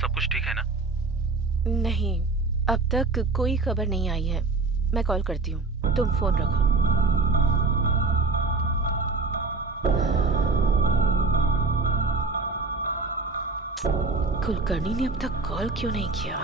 सब कुछ ठीक है ना? नहीं, अब तक कोई खबर नहीं आई है। मैं कॉल करती हूँ, तुम फोन रखो। कुलकर्णी ने अब तक कॉल क्यों नहीं किया?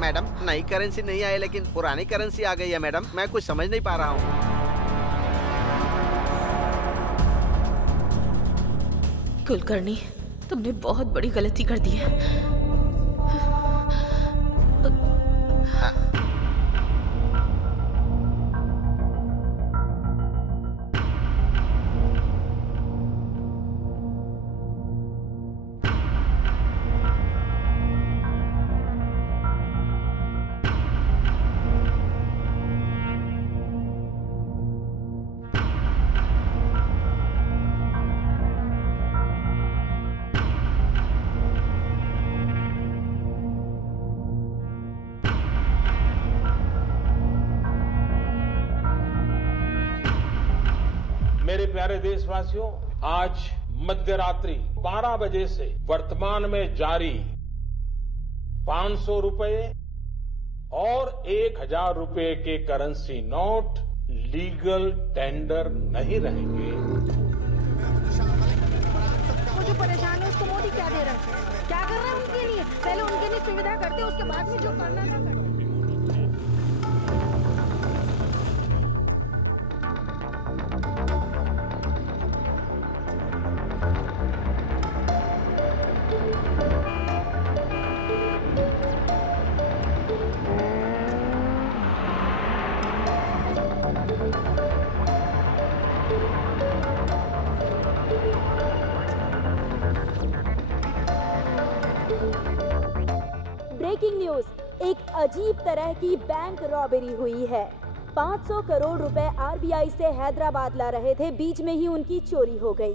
मैडम, नई करेंसी नहीं आई लेकिन पुरानी करेंसी आ गई है मैडम। मैं कुछ समझ नहीं पा रहा हूँ। कुलकर्णी, तुमने बहुत बड़ी गलती कर दी है। मेरे प्यारे देशवासियों, आज मध्यरात्रि 12 बजे से वर्तमान में जारी 500 रुपए और 1000 रुपए के करेंसी नोट लीगल टेंडर नहीं रहेंगे। वो जो परेशान है उसको मोदी क्या दे रहा है? क्या कर रहा है उनके लिए? पहले उनके लिए सुविधा करते, उसके बाद में जो करना है करते। ब्रेकिंग न्यूज, एक अजीब तरह की बैंक रॉबरी हुई है। 500 करोड़ रुपए आरबीआई से हैदराबाद ला रहे थे, बीच में ही उनकी चोरी हो गई।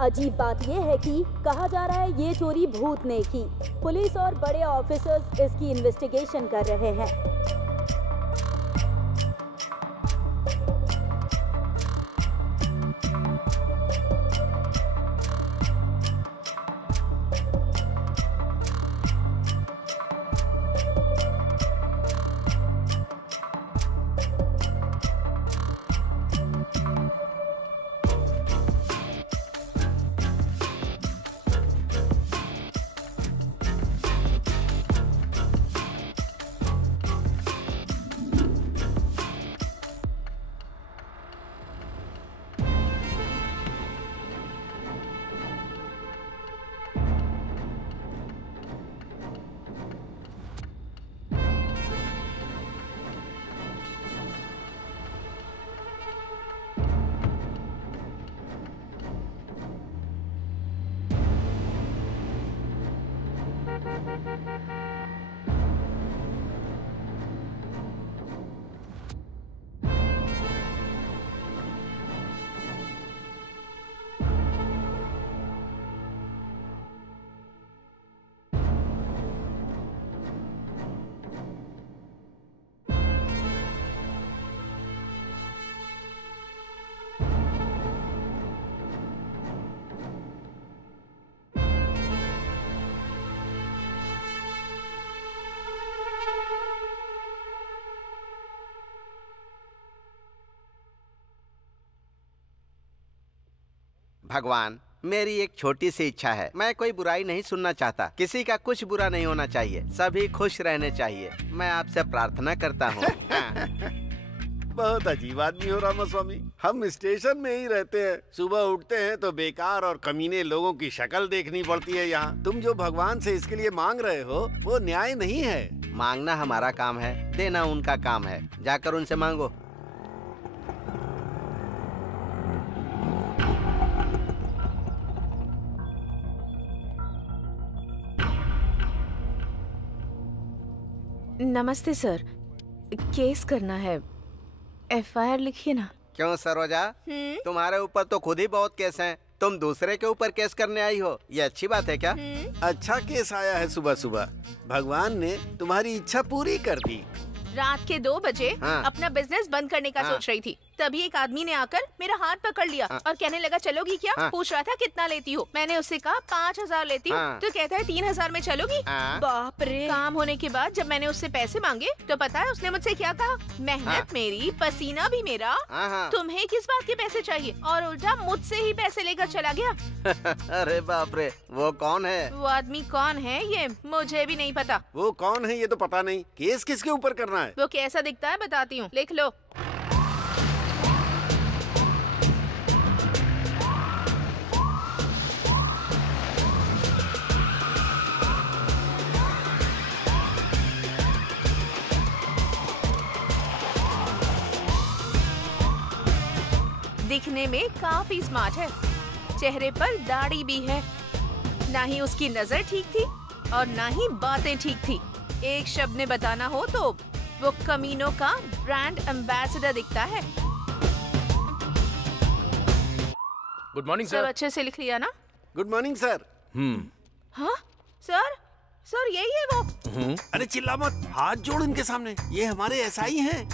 अजीब बात यह है कि कहा जा रहा है ये चोरी भूत ने की। पुलिस और बड़े ऑफिसर्स इसकी इन्वेस्टिगेशन कर रहे हैं। भगवान, मेरी एक छोटी सी इच्छा है। मैं कोई बुराई नहीं सुनना चाहता। किसी का कुछ बुरा नहीं होना चाहिए, सभी खुश रहने चाहिए। मैं आपसे प्रार्थना करता हूँ। बहुत अजीब आदमी हो रामास्वामी। हम स्टेशन में ही रहते हैं, सुबह उठते हैं तो बेकार और कमीने लोगों की शक्ल देखनी पड़ती है यहाँ। तुम जो भगवान से इसके लिए मांग रहे हो वो न्याय नहीं है। मांगना हमारा काम है, देना उनका काम है। जाकर उनसे मांगो। नमस्ते सर, केस करना है, FIR लिखिए ना। क्यों सरोजा, तुम्हारे ऊपर तो खुद ही बहुत केस हैं। तुम दूसरे के ऊपर केस करने आई हो, ये अच्छी बात है क्या? अच्छा केस आया है सुबह सुबह। भगवान ने तुम्हारी इच्छा पूरी कर दी। रात के 2 बजे हाँ। अपना बिजनेस बंद करने का सोच रही थी, तभी एक आदमी ने आकर मेरा हाथ पकड़ लिया और कहने लगा चलोगी क्या? पूछ रहा था कितना लेती हो। मैंने उससे कहा 5000 लेती हूँ। तो कहता है 3000 में चलोगी? बाप रे। काम होने के बाद जब मैंने उससे पैसे मांगे तो पता है उसने मुझसे क्या कहा? मेहनत मेरी, पसीना भी मेरा, तुम्हें किस बात के पैसे चाहिए? और उल्टा मुझसे ही पैसे लेकर चला गया। अरे बाप रे, वो कौन है? वो आदमी कौन है ये मुझे भी नहीं पता। वो कौन है ये तो पता नहीं। केस किसके ऊपर करना है? वो कैसा दिखता है बताती हूँ, लिख लो। दिखने में काफी स्मार्ट है, चेहरे पर दाढ़ी भी है। ना ही उसकी नजर ठीक थी और ना ही बातें ठीक थी। एक शब्द में बताना हो तो वो कमीनों का ब्रांड एम्बेसडर दिखता है। गुड मॉर्निंग सब सर। अच्छे से लिख लिया ना? Good morning sir. हाँ सर, सर यही है वो। अरे चिल्ला मत, हाथ जोड़ इनके सामने। ये हमारे SI हैं।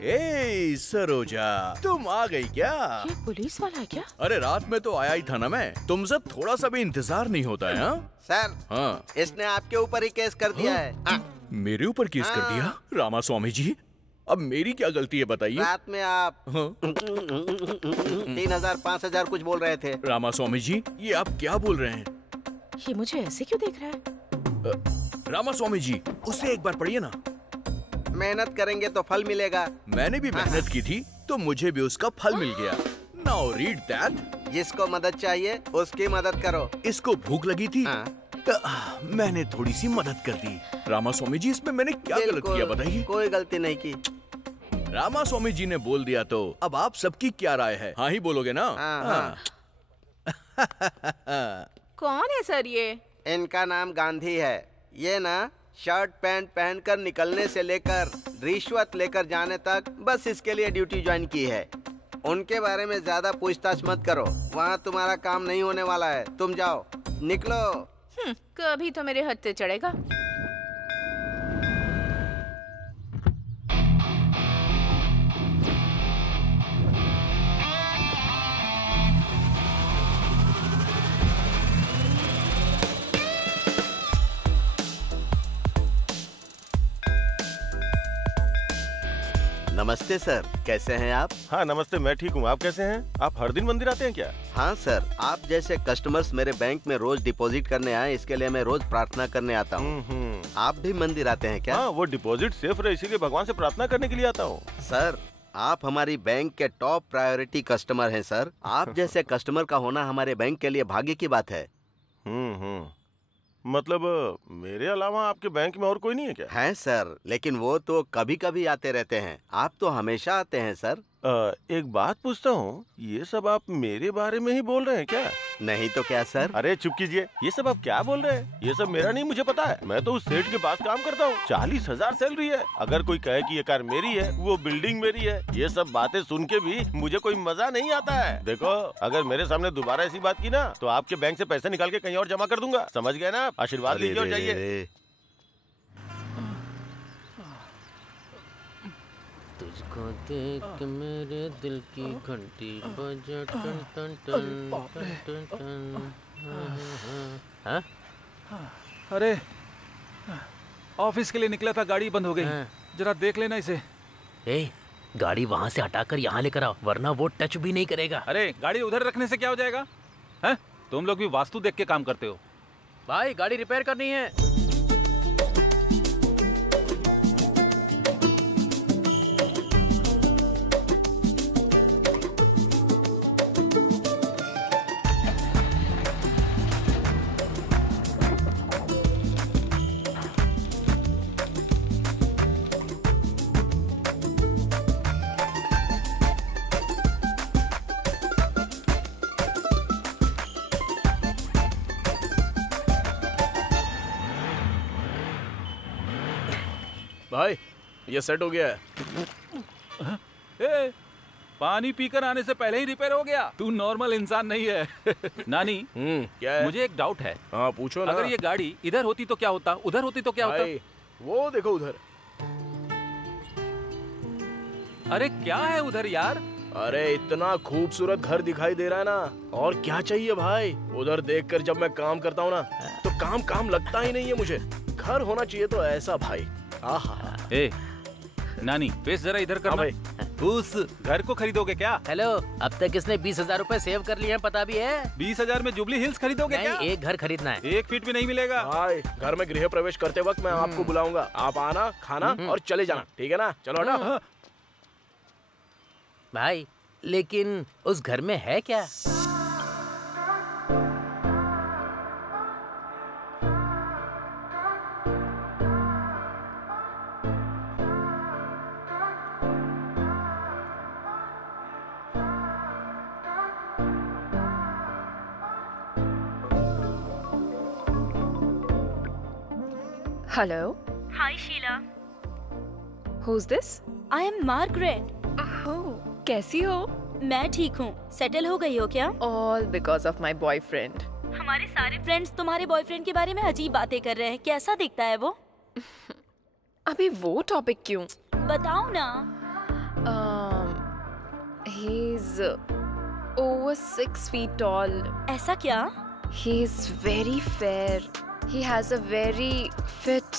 ए सरोजा, तुम आ गई क्या? ये पुलिस वाला है क्या? अरे रात में तो आया ही था ना मैं। तुमसे थोड़ा सा भी इंतजार नहीं होता है? सर, हाँ। इसने आपके ऊपर ही केस कर दिया है। मेरे ऊपर केस कर दिया? रामास्वामी जी, अब मेरी क्या गलती है बताइए? रात में आप 3000 5000 कुछ बोल रहे थे। रामास्वामी जी, ये आप क्या बोल रहे हैं? ये मुझे ऐसे क्यों देख रहा है? रामास्वामी जी, उससे एक बार पढ़िए ना। मेहनत करेंगे तो फल मिलेगा। मैंने भी मेहनत की थी तो मुझे भी उसका फल मिल गया। Now read that. जिसको मदद चाहिए उसकी मदद करो। इसको भूख लगी थी तो मैंने थोड़ी सी मदद कर दी। रामास्वामी जी, इसमें मैंने क्या गलत किया बताइए? कोई गलती नहीं की। रामास्वामी जी ने बोल दिया तो अब आप सबकी क्या राय है? हाँ ही बोलोगे ना? कौन है सर ये? इनका नाम गांधी है। ये ना शर्ट पैंट पहनकर निकलने से लेकर रिश्वत लेकर जाने तक बस इसके लिए ड्यूटी ज्वाइन की है। उनके बारे में ज्यादा पूछताछ मत करो, वहाँ तुम्हारा काम नहीं होने वाला है। तुम जाओ, निकलो। कभी तो मेरे हद से चढ़ेगा। नमस्ते सर, कैसे हैं आप? हाँ नमस्ते, मैं ठीक हूँ। आप कैसे हैं? आप हर दिन मंदिर आते हैं क्या? हाँ सर, आप जैसे कस्टमर्स मेरे बैंक में रोज डिपॉजिट करने आए, इसके लिए मैं रोज प्रार्थना करने आता हूँ। आप भी मंदिर आते हैं क्या? हाँ, वो डिपॉजिट सेफ रहे इसीलिए भगवान से प्रार्थना करने के लिए आता हूँ। सर, आप हमारी बैंक के टॉप प्रायोरिटी कस्टमर हैं सर। आप जैसे कस्टमर का होना हमारे बैंक के लिए भाग्य की बात है। मतलब मेरे अलावा आपके बैंक में और कोई नहीं है क्या? है सर, लेकिन वो तो कभी कभी आते रहते हैं। आप तो हमेशा आते हैं सर। एक बात पूछता हूँ, ये सब आप मेरे बारे में ही बोल रहे हैं क्या? नहीं तो क्या सर? अरे चुप कीजिए, ये सब आप क्या बोल रहे हैं? ये सब मेरा नहीं, मुझे पता है। मैं तो उस सेठ के पास काम करता हूँ, 40,000 सैलरी है। अगर कोई कहे कि ये कार मेरी है, वो बिल्डिंग मेरी है, ये सब बातें सुन के भी मुझे कोई मजा नहीं आता है। देखो, अगर मेरे सामने दोबारा ऐसी बात की ना तो आपके बैंक से पैसे निकाल के कहीं और जमा कर दूंगा। समझ गए ना? आशीर्वाद लीजिए और जाइए। तुझको देख मेरे दिल की घंटी बजा टन टन टन टन टन टन। अरे ऑफिस के लिए निकला था, गाड़ी बंद हो गई। जरा देख लेना इसे। गाड़ी वहाँ से हटाकर यहाँ लेकर आओ, वरना वो टच भी नहीं करेगा। अरे गाड़ी उधर रखने से क्या हो जाएगा? हैं? तुम लोग भी वास्तु देख के काम करते हो। भाई गाड़ी रिपेयर करनी है। भाई ये सेट हो गया है। ए, पानी पीकर आने से पहले ही रिपेयर हो गया। तू नॉर्मल इंसान नहीं है। नानी क्या है? मुझे एक डाउट है। हाँ पूछो ना। अगर ये गाड़ी इधर होती तो क्या होता, उधर होती तो क्या होता? वो देखो उधर। अरे क्या है उधर यार? अरे इतना खूबसूरत घर दिखाई दे रहा है ना, और क्या चाहिए भाई। उधर देखकर जब मैं काम करता हूँ ना तो काम लगता ही नहीं है मुझे। घर होना चाहिए तो ऐसा भाई। आहा। ए, नानी फेस जरा इधर करना। उस घर को खरीदोगे क्या? हेलो, अब तक इसने 20,000 रूपए सेव कर लिए हैं, पता भी है? 20,000 में जुबली हिल्स खरीदोगे क्या? नहीं, एक घर खरीदना है। 1 फीट भी नहीं मिलेगा। भाई घर में गृह प्रवेश करते वक्त मैं आपको बुलाऊंगा, आप आना, खाना और चले जाना, ठीक है ना? चलो हटा। भाई लेकिन उस घर में है क्या? Hello. Hi Sheila. Who's this? I am Margaret. Oh, कैसी हो? मैं ठीक हूँ। सेटल हो गई हो क्या? All because of my boyfriend. हमारे सारे फ्रेंड्स तुम्हारे बॉयफ्रेंड के बारे में अजीब बातें कर रहे हैं। कैसा दिखता है वो? अभी वो टॉपिक क्यों? बताओ ना। He's over 6 feet tall. ऐसा क्या? He's very fair. He has a very fit,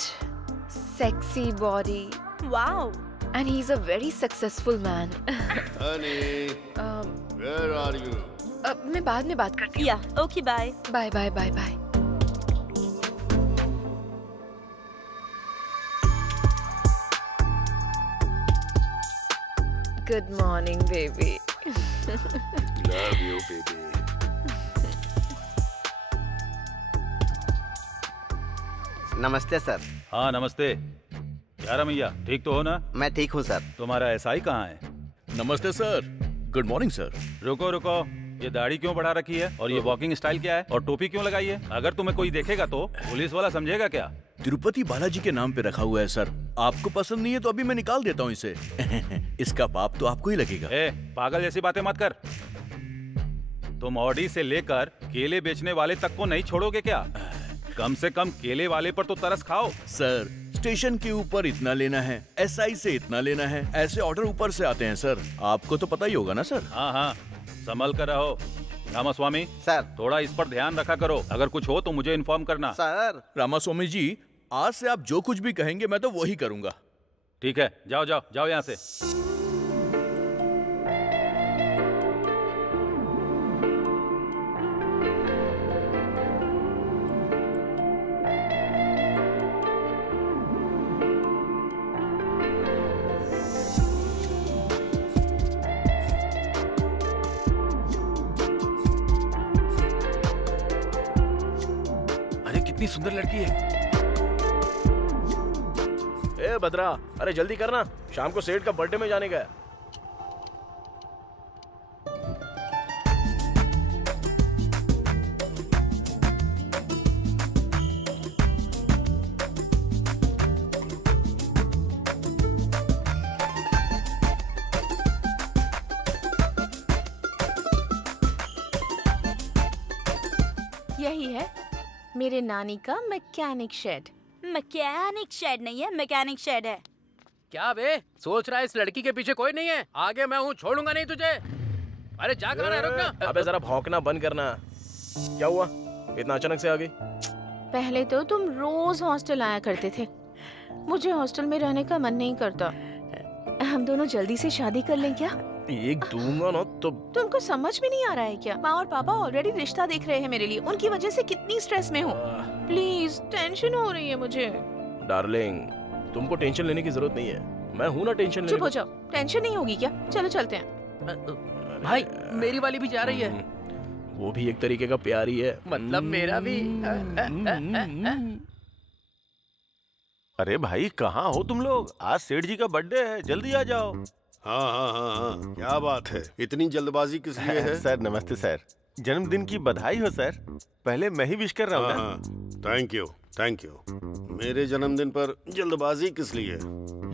sexy body. Wow. And he's a very successful man. Honey, where are you? मैं बाद में बात करती हूँ। Yeah, okay, bye. Bye, bye, bye, bye. Good morning, baby. Love you, baby. नमस्ते sir. हाँ नमस्ते। यार मैया ठीक तो हो ना? मैं ठीक हूँ सर। तुम्हारा एसआई कहाँ है? नमस्ते सर। Good morning sir. रुको रुको, ये दाढ़ी क्यों बढ़ा रखी है और ये वॉकिंग स्टाइल क्या है और टोपी क्यों लगाई है? अगर तुम्हें कोई देखेगा तो पुलिस वाला समझेगा क्या? तिरुपति बालाजी के नाम पे रखा हुआ है सर। आपको पसंद नहीं है तो अभी मैं निकाल देता हूँ इसे। इसका पाप तो आपको ही लगेगा। ए, पागल जैसी बातें मत कर। तुम ऑडी से लेकर केले बेचने वाले तक को नहीं छोड़ोगे क्या? कम से कम केले वाले पर तो तरस खाओ। सर स्टेशन के ऊपर इतना लेना है, एसआई से इतना लेना है, ऐसे ऑर्डर ऊपर से आते हैं सर। आपको तो पता ही होगा ना सर। हाँ हाँ, संभल कर रहो। रामास्वामी सर, थोड़ा इस पर ध्यान रखा करो। अगर कुछ हो तो मुझे इन्फॉर्म करना। सर। रामास्वामी जी, आज से आप जो कुछ भी कहेंगे मैं तो वही करूंगा। ठीक है, जाओ जाओ जाओ यहाँ से। कितनी सुंदर लड़की है। ए भद्रा, अरे जल्दी करना, शाम को सेठ का बर्थडे में जाने का है। यही है मेरे नानी का मैकेनिक शेड। मैकेनिक शेड नहीं है, मैकेनिक शेड है। क्या बे सोच रहा है? इस लड़की के पीछे कोई नहीं है, आगे मैं हूँ, छोड़ूंगा नहीं तुझे। अरे जा कर रहा है, रुकना। अबे जरा भौंकना बंद करना। क्या हुआ, इतना अचानक से आ गई? पहले तो तुम रोज हॉस्टल आया करते थे, मुझे हॉस्टल में रहने का मन नहीं करता। हम दोनों जल्दी से शादी कर लें क्या? एक दूंगा ना तो। तुमको समझ में नहीं आ रहा है क्या? माँ और पापा ऑलरेडी रिश्ता देख रहे हैं मेरे लिए। उनकी वजह से कितनी स्ट्रेस में हूँ। प्लीज, टेंशन हो रही है मुझे। डार्लिंग, तुमको टेंशन लेने की जरूरत नहीं है, मैं हूँ ना टेंशन लेने। चुप हो जाओ, टेंशन नहीं होगी क्या? चलो चलते हैं। भाई मेरी वाली भी जा रही है। वो भी एक तरीके का प्यार ही है। मतलब मेरा भी। अरे भाई कहाँ हो तुम लोग? आज सेठ जी का बर्थडे है, जल्दी आ जाओ। हाँ, क्या बात है, इतनी जल्दबाजी किस लिए है? सर नमस्ते सर, जन्मदिन की बधाई हो सर। पहले मैं ही विश कर रहा हूँ ना। Thank you thank you. मेरे जन्मदिन पर जल्दबाजी किस लिए?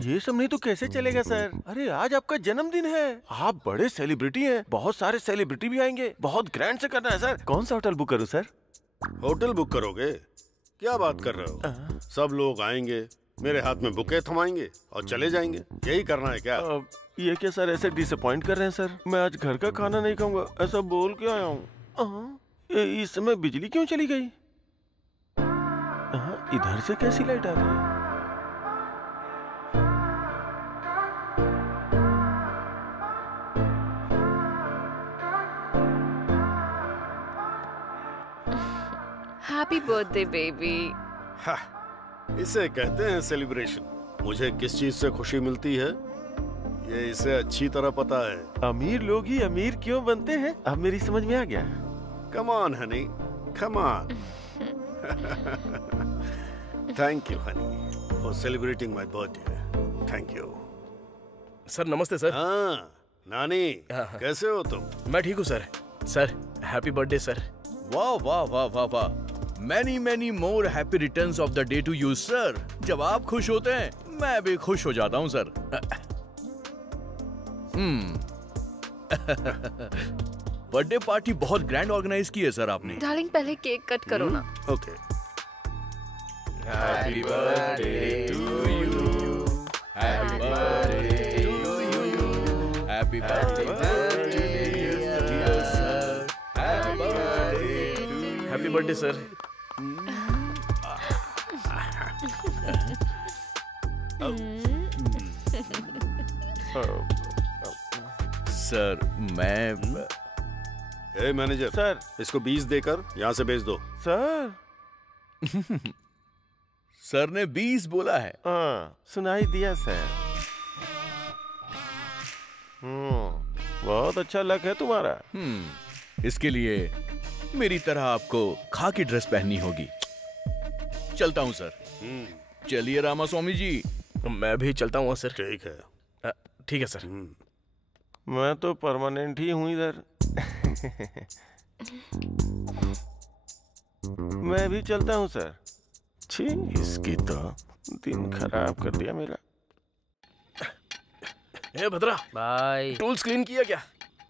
ये सब नहीं तो कैसे चलेगा सर? अरे आज आपका जन्मदिन है, आप बड़े सेलिब्रिटी हैं, बहुत सारे सेलिब्रिटी भी आएंगे, बहुत ग्रैंड से करना है सर। कौन सा होटल बुक करूँ सर? होटल बुक करोगे? क्या बात कर रहे हो? सब लोग आएंगे, मेरे हाथ में बुके थमाएंगे और चले जाएंगे, यही करना है क्या? ये क्या सर, ऐसे डिसअपॉइंट कर रहे हैं सर? मैं आज घर का खाना नहीं खाऊंगा, ऐसा बोल के आया हूँ। इस समय बिजली क्यों चली गई? इधर से कैसी लाइट आ रही है? Happy birthday baby. इसे कहते हैं सेलिब्रेशन। मुझे किस चीज से खुशी मिलती है ये इसे अच्छी तरह पता है। अमीर लोग ही अमीर क्यों बनते हैं, अब मेरी समझ में आ गया। Come on honey, come on. Thank you honey for celebrating my birthday. Thank you. Sir नमस्ते सर। हाँ नानी, कैसे हो तुम? मैं ठीक हूँ sir. Sir happy birthday sir. वाह वाह वाह वाह वाह, many many more happy returns of the day to you sir. जब आप खुश होते हैं मैं भी खुश हो जाता हूँ सर। बर्थडे पार्टी बहुत ग्रैंड ऑर्गेनाइज की है सर आपने। डार्लिंग पहले केक कट करो ना। Okay. Happy birthday to you, happy birthday to you, happy birthday sir, happy birthday sir. Sir मैं मैनेजर सर, इसको 20 देकर यहाँ से भेज दो। सर सर ने 20 बोला है। हाँ सुनाई दिया सर। बहुत अच्छा लक है तुम्हारा। इसके लिए मेरी तरह आपको खाकी ड्रेस पहननी होगी। चलता हूँ सर। चलिए रामास्वामी जी। मैं भी चलता हूँ सर। ठीक है। ठीक है सर। मैं तो परमानेंट ही हूँ इधर। मैं भी चलता हूँ सर। छी, इसकी तो दिन खराब कर दिया मेरा। ए भद्रा भाई, टूल्स क्लीन किया क्या?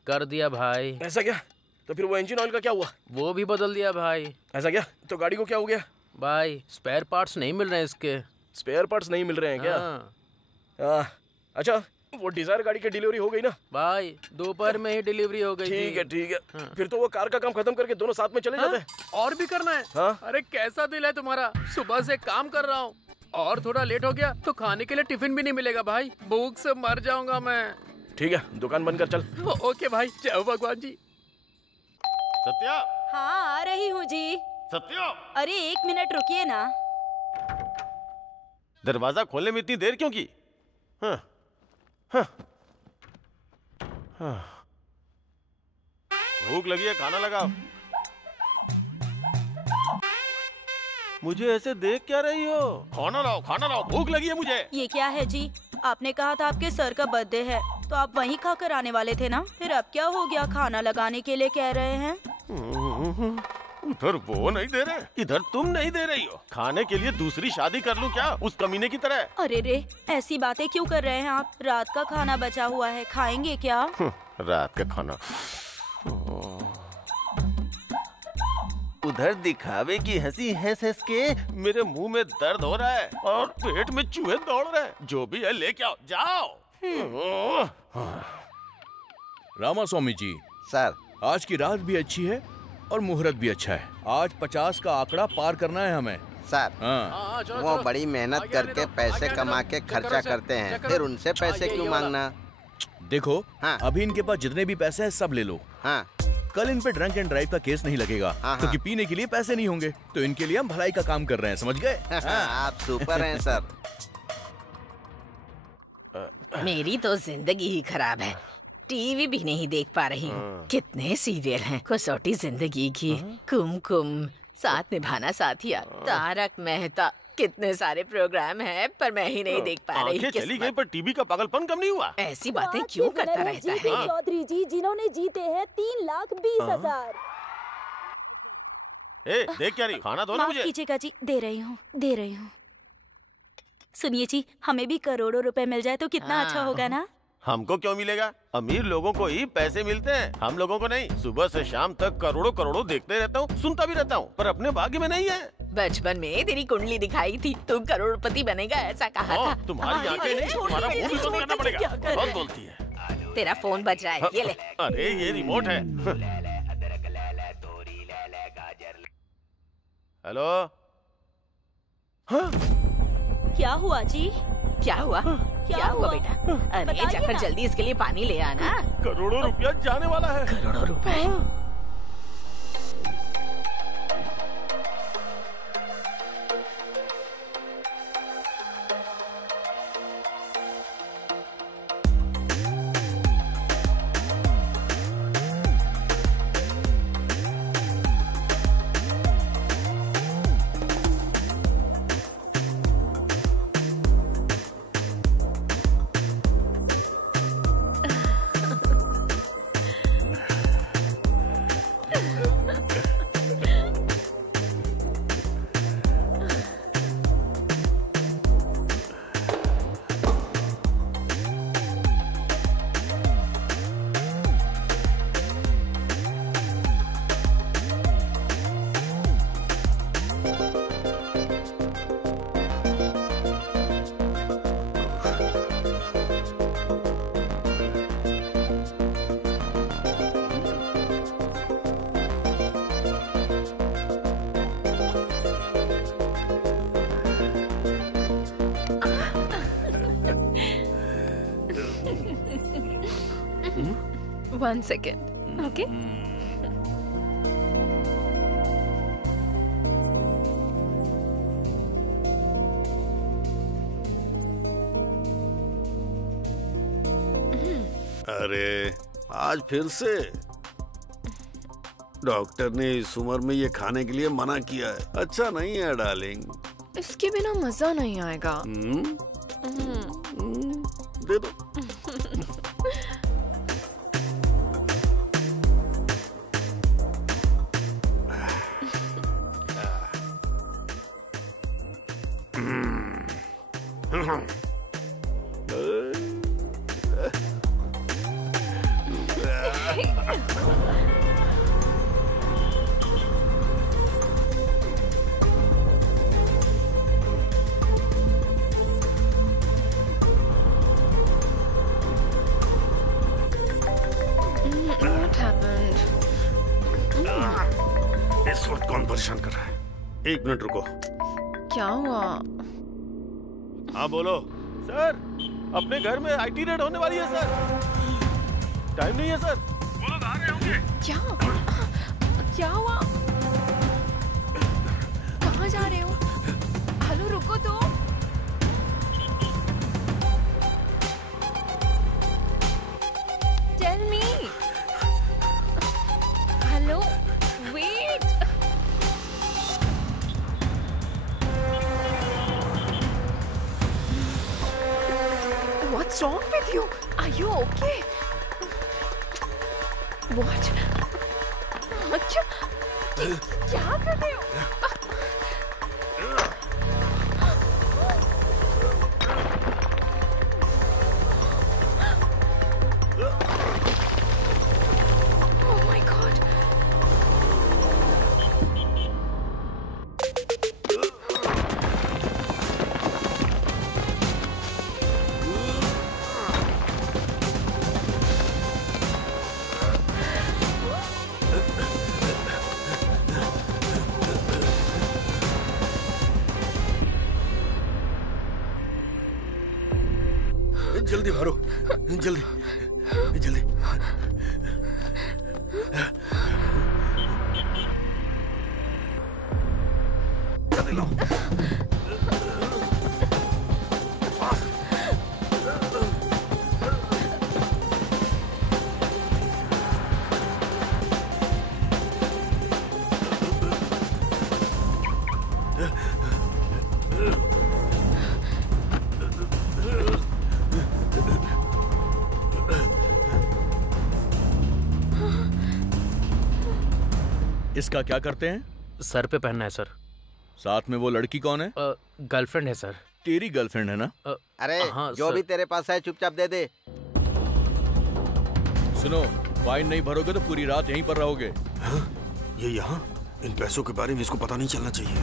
कर दिया भाई। ऐसा क्या? तो फिर वो इंजन ऑयल का क्या हुआ? वो भी बदल दिया भाई। ऐसा क्या? तो गाड़ी को क्या हो गया? भाई स्पेयर पार्ट्स नहीं मिल रहे हैं इसके। स्पेयर पार्ट्स नहीं मिल रहे हैं क्या? अच्छा, वो डिजायर गाड़ी की डिलीवरी हो गई ना? भाई दोपहर में ही डिलीवरी हो गई। ठीक है ठीक है। फिर तो वो कार का काम खत्म करके दोनों साथ में चले जाते हैं। और भी करना है? अरे कैसा दिल है तुम्हारा। सुबह से काम कर रहा हूँ और थोड़ा लेट हो गया तो खाने के लिए टिफिन भी नहीं मिलेगा भाई। भूख से मर जाऊंगा मैं। ठीक है, दुकान बंद कर चल। ओके भाई, जय भगवान जी। सत्या। हाँ आ रही हूँ जी। सत्या। अरे 1 मिनट रुकिए ना। दरवाजा खोलने में इतनी देर क्यों की? हाँ। हाँ। हाँ। भूख लगी है, खाना लगाओ। मुझे ऐसे देख क्या रही हो? खाना लाओ, भूख लगी है मुझे। ये क्या है जी? आपने कहा था आपके सर का बर्थडे है तो आप वहीं खाकर आने वाले थे ना। फिर अब क्या हो गया, खाना लगाने के लिए कह रहे हैं? उधर वो नहीं दे रहे, इधर तुम नहीं दे रही हो। खाने के लिए दूसरी शादी कर लूं क्या, उस कमीने की तरह? अरे रे, ऐसी बातें क्यों कर रहे हैं आप? रात का खाना बचा हुआ है, खाएंगे क्या? रात का खाना। उधर दिखावे की हंसी हंस हंस के मेरे मुंह में दर्द हो रहा है और पेट में चूहे दौड़ रहे हैं। जो भी है लेके आओ, जाओ। रामास्वामी जी। सर, आज की रात भी अच्छी है और मुहूर्त भी अच्छा है। आज 50 का आंकड़ा पार करना है हमें। सर हाँ, चलो, वो चलो। बड़ी मेहनत आगे आने करके दो, पैसे आगे आने कमा दो। के चेक खर्चा करो सर, करते हैं, चेक करो। फिर उनसे पैसे आगे क्यों ये वाला। मांगना? देखो हाँ। अभी इनके पास जितने भी पैसे हैं सब ले लो। हाँ। कल इन पे ड्रंक एंड ड्राइव का केस नहीं लगेगा, हाँ। क्योंकि पीने के लिए पैसे नहीं होंगे। तो इनके लिए हम भलाई का काम कर रहे हैं, समझ गए? आप सुपर हैं सर। मेरी तो जिंदगी ही खराब है, टीवी भी नहीं देख पा रही हूँ। कितने सीरियल हैं, कसौटी जिंदगी की, कुमकुम, साथ निभाना साथिया, तारक मेहता, कितने सारे प्रोग्राम हैं, पर मैं ही नहीं देख पा रही। आंखें चली गई पर टीवी का पागलपन कम नहीं हुआ। ऐसी बातें क्यों करता रहता है? चौधरी जी, जिन्होंने जीते हैं 3,20,000। ए, देख क्या रही, खाना दो ना मुझे। कीजिएगा जी, दे रही हूँ। सुनिए जी, हमें भी करोड़ों रुपए मिल जाए तो कितना अच्छा होगा ना? हमको क्यों मिलेगा? अमीर लोगों को ही पैसे मिलते हैं, हम लोगों को नहीं। सुबह से शाम तक करोड़ों करोड़ों देखते रहता हूँ, सुनता भी रहता हूँ, पर अपने भाग्य में नहीं है। बचपन में तेरी कुंडली दिखाई थी, तू करोड़पति बनेगा ऐसा कहा था। तुम्हारी आंखें नहीं, तुम्हारा मुंह भी बंद करना पड़ेगा। बहुत बोलती है। तेरा फोन बज रहा है, ये ले। अरे ये रिमोट है। हेलो। क्या हुआ जी? क्या हुआ? क्या हुआ बेटा? अरे जाकर जल्दी इसके लिए पानी ले आना। करोड़ों रुपया जाने वाला है। करोड़ों रुपए? One second, okay? अरे आज फिर से डॉक्टर ने इस उम्र में ये खाने के लिए मना किया है। अच्छा नहीं है डार्लिंग। इसके बिना मजा नहीं आएगा। दे दो। What happened? इस वक्त कौन परेशान कर रहा है? एक मिनट रुको। क्या हुआ? हाँ बोलो। सर अपने घर में आईटी रेड होने वाली है सर। टाइम नहीं है सर। वो लोग आ रहे होंगे। क्या हुआ? कहाँ जा रहे हो? हेलो रुको तो। Tell me. Hello, wait. What's wrong with you? Are you okay? What? अच्छा, क्या कर रहे हो? Oh my God. जल्दी भरो, जल्दी जल्दी। जल्दी लाओ। इसका क्या करते हैं? सर पे पहनना है सर। साथ में वो लड़की कौन है? गर्लफ्रेंड है सर। तेरी गर्लफ्रेंड है ना? अरे हाँ, जो भी तेरे पास है चुपचाप दे दे। सुनो, फाइन नहीं भरोगे तो पूरी रात यहीं पर रहोगे। हाँ? ये यहाँ? इन पैसों के बारे में इसको पता नहीं चलना चाहिए।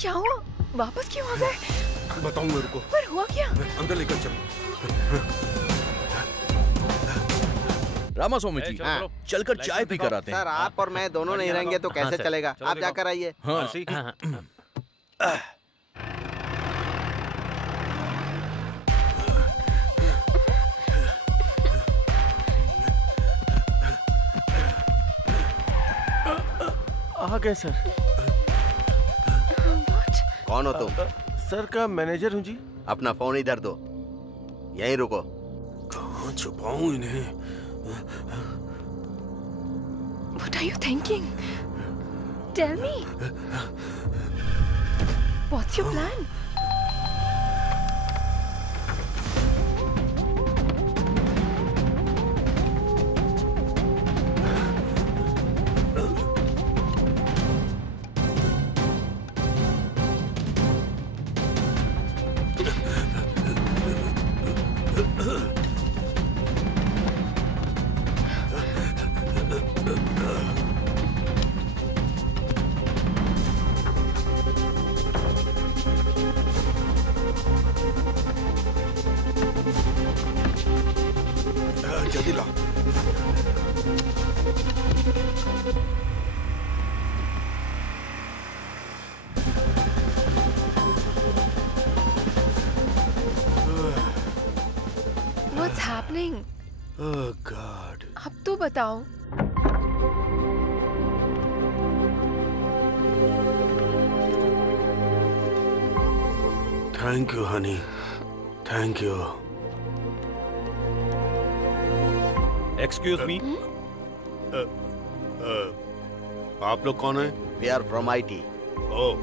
क्या हुआ? वापस क्यों आ गए? बताऊं मेरे को। पर हुआ क्या? अंदर लेकर चलो। रामास्वामी जी, चलकर चाय पी कर आते हैं। सर आप और मैं दोनों नहीं रहेंगे तो कैसे चलेगा? आप जाकर आइए। आ गए सर। कौन हो तुम? सर का मैनेजर हूँ जी। अपना फोन इधर दो, यहीं रुको। कहाँ छुपाऊं इन्हें? What are you thinking? Tell me. What's your plan? जल्दी लाओ। What's happening? Oh God. अब तो बताओ। Thank you, honey. Thank you. Excuse me. आप लोग कौन हैं? We are from IT. Oh.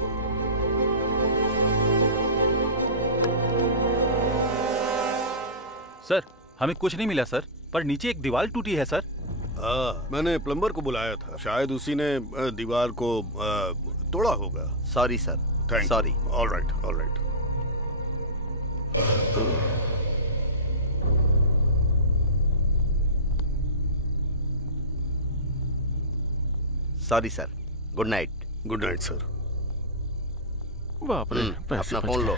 Sir, हमें कुछ नहीं मिला सर, पर नीचे एक दीवार टूटी है सर। मैंने प्लम्बर को बुलाया था, शायद उसी ने दीवार को तोड़ा होगा। Sorry sir. Thank sorry. All right, all right. Sorry sir. Good night. Good night sir. बाप रे, अपना फोन लो।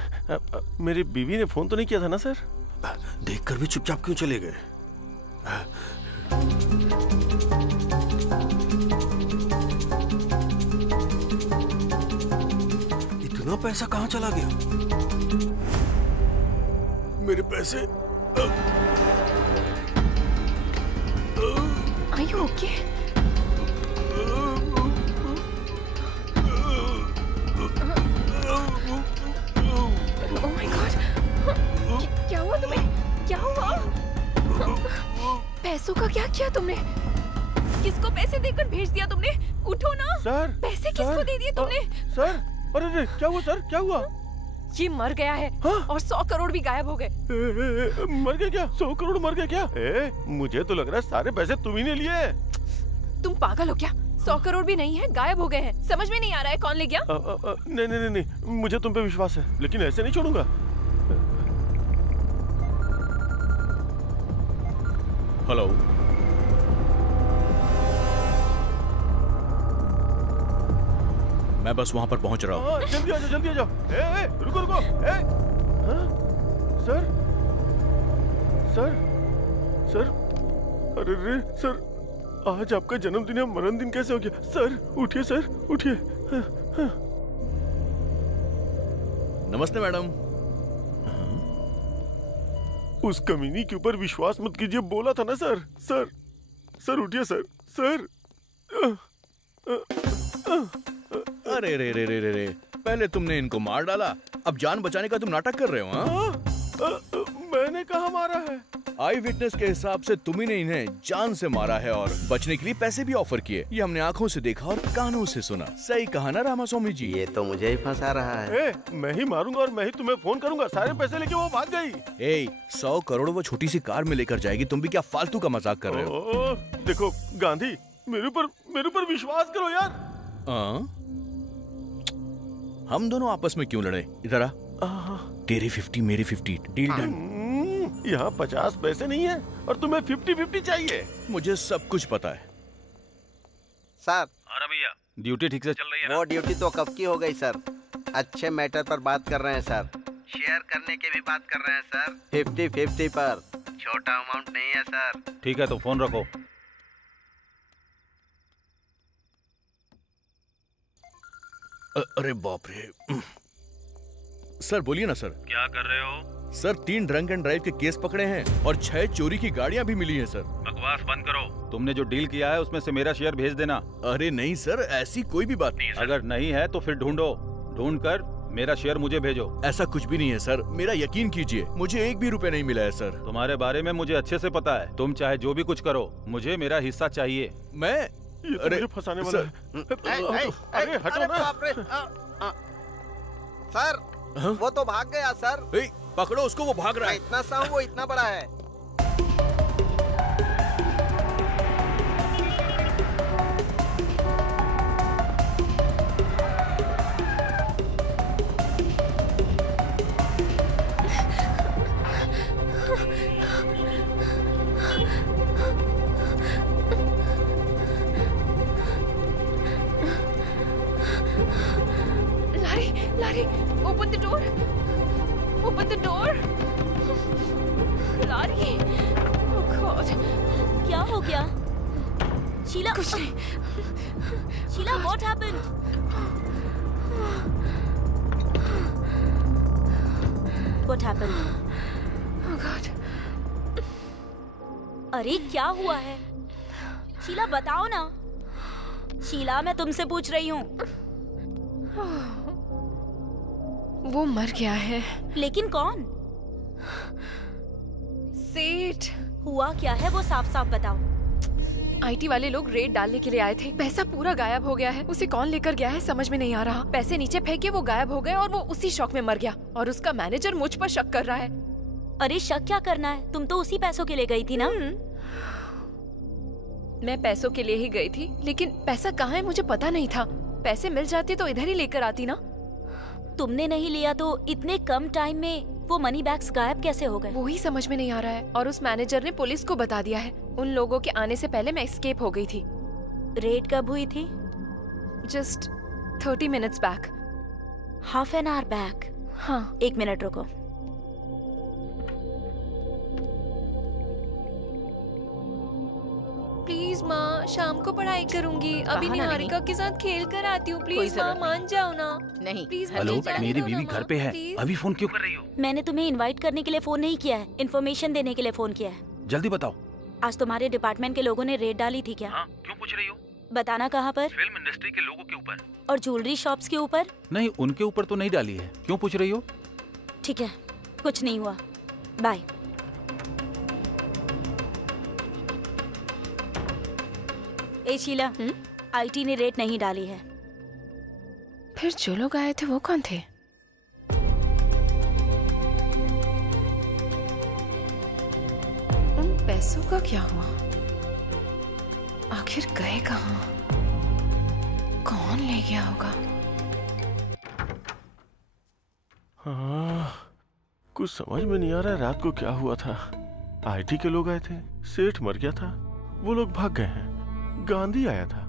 मेरी बीवी ने फोन तो नहीं किया था ना सर? देखकर भी चुपचाप क्यों चले गए? इतना पैसा कहाँ चला गया? मेरे पैसे। Are you okay? Oh my God! क्या हुआ तुम्हें? क्या हुआ? पैसों का क्या किया तुमने? किसको पैसे देकर भेज दिया तुमने? उठो ना। सर, पैसे किसको दे दिए तुमने? सर, अरे क्या हुआ सर? क्या हुआ? ये मर गया है। और 100 करोड़ भी गायब हो गए। मर गया क्या? 100 करोड़ मर गया क्या? मुझे तो लग रहा है सारे पैसे तुम ही ने लिए। तुम पागल हो क्या? 100 करोड़ भी नहीं है, गायब हो गए हैं। समझ में नहीं आ रहा है कौन ले गया? नहीं, मुझे तुम पे विश्वास है, लेकिन ऐसे नहीं छोड़ूंगा। हेलो, मैं बस वहां पर पहुंच रहा हूँ। जल्दी आ जाओ, जल्दी आ जाओ। रुको। सर, अरे रे सर, आज आपका जन्मदिन या मरण दिन कैसे हो गया? सर उठिए, सर उठिए। नमस्ते मैडम। उस कमीनी के ऊपर विश्वास मत कीजिए, बोला था ना सर। सर सर उठिए सर। सर अरे रे रे रे रे रे, पहले तुमने इनको मार डाला, अब जान बचाने का तुम नाटक कर रहे हो? हाँ? मैंने कहा मारा है? आई विटनेस के हिसाब से तुम्ही ने इन्हें जान से मारा है और बचने के लिए पैसे भी ऑफर किए। ये हमने आंखों से देखा और कानों से सुना। सही कहा ना रामास्वामी जी? ये तो मुझे ही फंसा रहा है। मैं ही मारूंगा और मैं ही तुम्हें फोन करूंगा। सारे पैसे लेके वो भाग गई। 100 करोड़ वो छोटी सी कार में लेकर जाएगी, तुम भी क्या फालतू का मजाक कर रहे हो? देखो गांधी, मेरे ऊपर विश्वास करो यार। हम दोनों आपस में क्यों लड़े? इधर आ। तेरी 50 मेरी 50, डील डन। यहाँ 50 पैसे नहीं है और तुम्हें 50-50 चाहिए। मुझे सब कुछ पता है सर। अरे भैया, ड्यूटी ठीक से चल रही है ना? वो ड्यूटी तो कब की हो गई सर। अच्छे मैटर पर बात कर रहे हैं सर। शेयर करने की भी बात कर रहे हैं सर। 50-50 पर, छोटा अमाउंट नहीं है सर। ठीक है तो फोन रखो। अरे बाप रे। सर बोलिए ना सर। क्या कर रहे हो? सर 3 ड्रंक एंड ड्राइव के केस पकड़े हैं और 6 चोरी की गाड़ियां भी मिली हैं सर। बकवास बंद करो। तुमने जो डील किया है उसमें से मेरा शेयर भेज देना। अरे नहीं सर, ऐसी कोई भी बात नहीं है सर। अगर नहीं है तो फिर ढूंढ कर मेरा शेयर मुझे भेजो। ऐसा कुछ भी नहीं है सर, मेरा यकीन कीजिए, मुझे 1 भी रुपए नहीं मिला है सर। तुम्हारे बारे में मुझे अच्छे से पता है। तुम चाहे जो भी कुछ करो, मुझे मेरा हिस्सा चाहिए। मैं अरे फंसाने वाला है। अरे हटो ना। सर वो तो भाग गया सर। पकड़ो उसको, वो भाग रहा है। इतना सा हूँ, वो इतना बड़ा है। लारी, open the door. Open the door. Lorry, oh God. क्या हो गया? शीला, कुछ नहीं। Sheila, what happened? What happened? Oh God. अरे क्या हुआ है? शीला बताओ ना। शीला मैं तुमसे पूछ रही हूँ। वो मर गया है। लेकिन कौन? सेठ। हुआ क्या है वो साफ साफ बताओ। आईटी वाले लोग रेड डालने के लिए आए थे। पैसा पूरा गायब हो गया है। उसे कौन लेकर गया है समझ में नहीं आ रहा। पैसे नीचे फेंके, वो गायब हो गए और वो उसी शौक में मर गया। और उसका मैनेजर मुझ पर शक कर रहा है। अरे शक क्या करना है, तुम तो उसी पैसों के लिए गई थी ना? मैं पैसों के लिए ही गई थी, लेकिन पैसा कहाँ है मुझे पता नहीं था। पैसे मिल जाते तो इधर ही लेकर आती ना। तुमने नहीं लिया तो इतने कम टाइम में वो मनी बैग्स गायब कैसे हो गए? वो ही समझ में नहीं आ रहा है। और उस मैनेजर ने पुलिस को बता दिया है। उन लोगों के आने से पहले मैं एस्केप हो गई थी। रेड कब हुई थी? Just 30 minutes back. Half an hour back? हाँ। 1 मिनट रुको। प्लीज माँ, शाम को पढ़ाई करूंगी। अभी निहारिका के साथ खेल कर आती हूँ। प्लीज माँ मान जाओ ना। नहीं प्लीज। हेलो, मेरी बीवी घर पे है। अभी फोन क्यों कर रही हो? मैंने तुम्हें इनवाइट करने के लिए फोन नहीं किया है, इन्फॉर्मेशन देने के लिए फोन किया है। जल्दी बताओ। आज तुम्हारे डिपार्टमेंट के लोगों ने रेड डाली थी क्या? हाँ, क्यों पूछ रही हो? बताना कहाँ पर? फिल्म इंडस्ट्री के लोगों के ऊपर। और ज्वेलरी शॉप्स के ऊपर? नहीं, उनके ऊपर तो नहीं डाली है। क्यों पूछ रही हो? ठीक है, कुछ नहीं हुआ, बाय। ए शीला, आईटी ने रेट नहीं डाली है। फिर जो लोग आए थे वो कौन थे? उन पैसों का क्या हुआ? आखिर गए कहाँ? कौन ले गया होगा? हाँ, कुछ समझ में नहीं आ रहा है रात को क्या हुआ था। आईटी के लोग आए थे, सेठ मर गया था, वो लोग भाग गए हैं। गांधी आया था,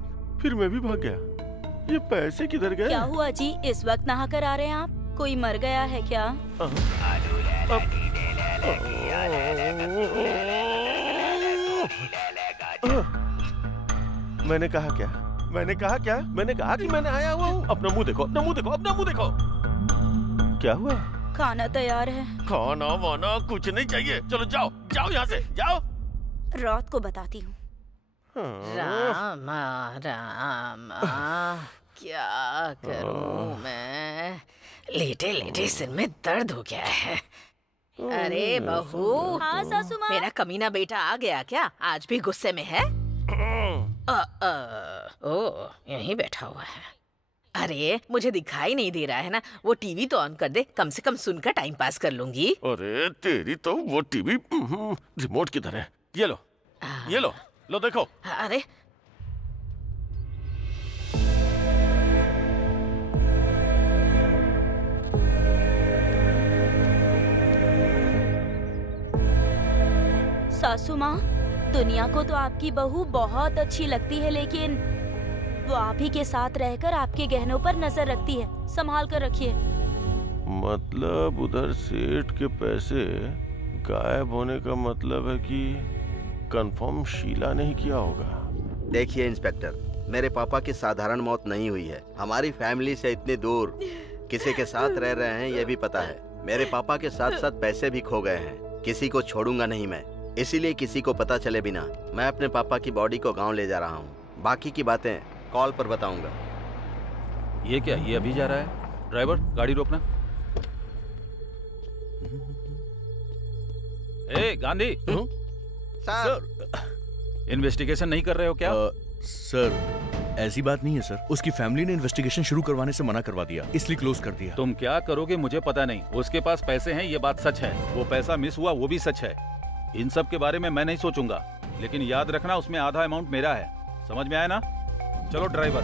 फिर मैं भी भाग गया। ये पैसे किधर गए? क्या हुआ जी, इस वक्त नहा कर आ रहे हैं आप? कोई मर गया है क्या? मैंने कहा क्या? मैंने कहा क्या? मैंने कहा कि मैंने आया हुआ हूँ। अपना मुंह देखो, अपना मुंह देखो, अपना मुंह देखो। क्या हुआ? खाना तैयार है। खाना वाना कुछ नहीं चाहिए। चलो जाओ, जाओ यहाँ से, जाओ। रात को बताती हूँ। रामा रामा, क्या करूँ मैं? लेटे लेटे सिर में दर्द हो गया है। अरे बहू। हाँ सासू माँ। मेरा कमीना बेटा आ गया क्या? आज भी गुस्से में है? ओ, यहीं बैठा हुआ है। अरे मुझे दिखाई नहीं दे रहा है ना, वो टीवी तो ऑन कर दे, कम से कम सुनकर टाइम पास कर लूंगी। अरे तेरी तो वो टीवी रिमोट किधर है? ये लो, ये लो, लो देखो। अरे सासू माँ, दुनिया को तो आपकी बहू बहुत अच्छी लगती है, लेकिन वो आप ही के साथ रहकर आपके गहनों पर नजर रखती है। संभाल कर रखिए। मतलब उधर सेठ के पैसे गायब होने का मतलब है कि कंफर्म शीला ने ही किया होगा। देखिए इंस्पेक्टर, मेरे पापा की साधारण मौत नहीं हुई है। हमारी फैमिली से इतनी दूर किसी के साथ रह रहे हैं ये भी पता है। मेरे पापा के साथ साथ पैसे भी खो गए हैं। किसी को छोड़ूंगा नहीं मैं, इसीलिए किसी को पता चले बिना मैं अपने पापा की बॉडी को गांव ले जा रहा हूँ। बाकी की बातें कॉल पर बताऊंगा। ये क्या, ये अभी जा रहा है? ड्राइवर गाड़ी रोकना। ए गांधी। सर, इन्वेस्टिगेशन नहीं कर रहे हो क्या? सर ऐसी बात नहीं है सर, उसकी फैमिली ने इन्वेस्टिगेशन शुरू करवाने से मना करवा दिया, इसलिए क्लोज कर दिया। तुम क्या करोगे मुझे पता नहीं। उसके पास पैसे हैं ये बात सच है, वो पैसा मिस हुआ वो भी सच है। इन सब के बारे में मैं नहीं सोचूंगा, लेकिन याद रखना उसमें आधा अमाउंट मेरा है। समझ में आया ना? चलो ड्राइवर।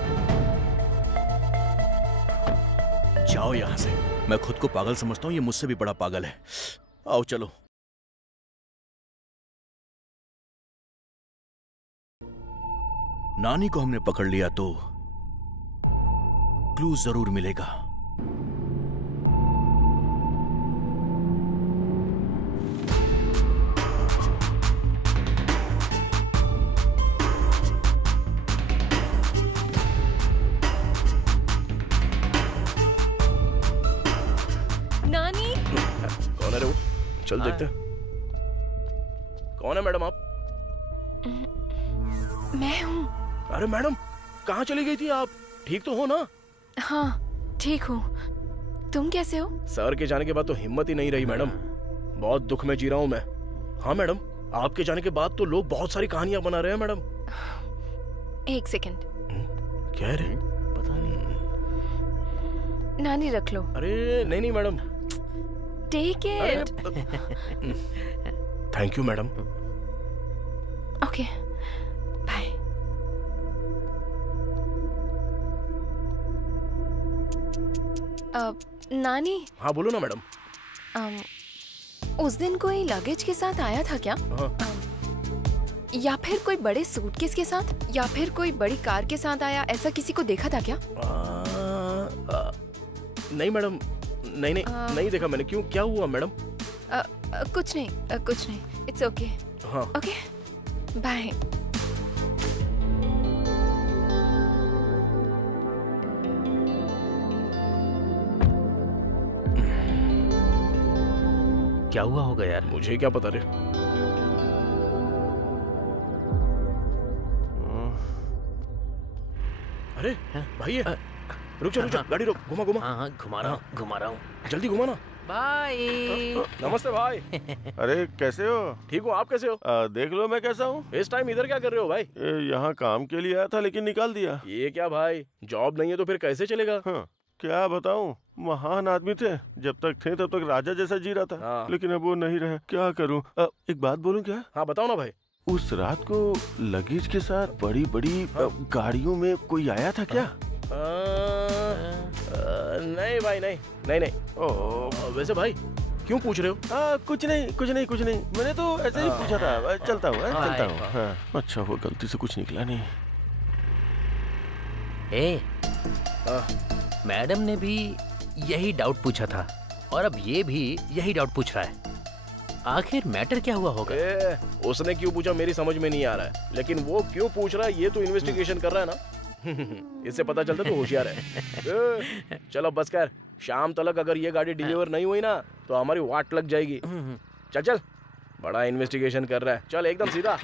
जाओ यहाँ से। मैं खुद को पागल समझता हूँ, ये मुझसे भी बड़ा पागल है। आओ चलो। नानी को हमने पकड़ लिया तो क्लू जरूर मिलेगा। नानी कौन है रे वो? चल देखते हैं। कौन है मैडम आप? मैं हूँ। अरे मैडम, कहाँ चली गई थी आप? ठीक तो हो ना? हाँ ठीक हूँ। तुम कैसे हो? सर के जाने के बाद तो हिम्मत ही नहीं रही मैडम। बहुत दुख में जी रहा हूँ मैं। हाँ मैडम, आपके जाने के बाद तो लोग बहुत सारी कहानियां बना रहे हैं मैडम। एक सेकंड। क्या है रे? पता नहीं। नानी रख लो। अरे नहीं नहीं madam. Take it. Thank you madam. Okay bye. नानी। हाँ बोलो ना मैडम। उस दिन कोई लगेज के साथ आया था क्या? या फिर कोई बड़े सूटकेस के साथ, या फिर कोई बड़ी कार के साथ आया, ऐसा किसी को देखा था क्या? नहीं मैडम, नहीं नहीं नहीं देखा मैंने। क्यों, क्या हुआ मैडम? कुछ नहीं कुछ नहीं। It's okay. हाँ ओके बाय। क्या हुआ होगा यार? मुझे क्या पता रे। अरे भाई है। रुक जा गाड़ी रोक। घुमा घुमा। हाँ घुमा रहा हूँ। जल्दी घुमा ना। बाय। नमस्ते भाई। अरे कैसे हो? ठीक हो, आप कैसे हो? देख लो मैं कैसा हूँ। इस टाइम इधर क्या कर रहे हो भाई? यहाँ काम के लिए आया था लेकिन निकाल दिया। ये क्या भाई, जॉब नहीं है तो फिर कैसे चलेगा? हाँ, क्या बताऊं, महान आदमी थे। जब तक थे तब तक राजा जैसा जी रहा था। हाँ। लेकिन अब वो नहीं रहे। क्या करूं? एक बात बोलूं क्या? हाँ बताओ ना भाई। उस रात को लगेज के साथ बड़ी बड़ी गाड़ियों में कोई आया था क्या? नहीं भाई, नहीं नहीं नहीं। वैसे भाई क्यों पूछ रहे हो? कुछ नहीं। मैंने तो ऐसे ही पूछा था। चलता हूँ। अच्छा हुआ गलती से कुछ निकला नहीं। मैडम ने भी यही डाउट पूछा था और अब ये भी यही डाउट पूछ रहा है। आखिर मैटर क्या हुआ होगा? उसने क्यों पूछा मेरी समझ में नहीं आ रहा है, लेकिन वो क्यों पूछ रहा है ये तो इन्वेस्टिगेशन कर रहा है ना। इससे पता चलता तो होशियार है। चलो बस कर, शाम तक अगर ये गाड़ी डिलीवर नहीं हुई ना तो हमारी वाट लग जाएगी। चल चल, बड़ा इन्वेस्टिगेशन कर रहा है, चल एकदम सीधा।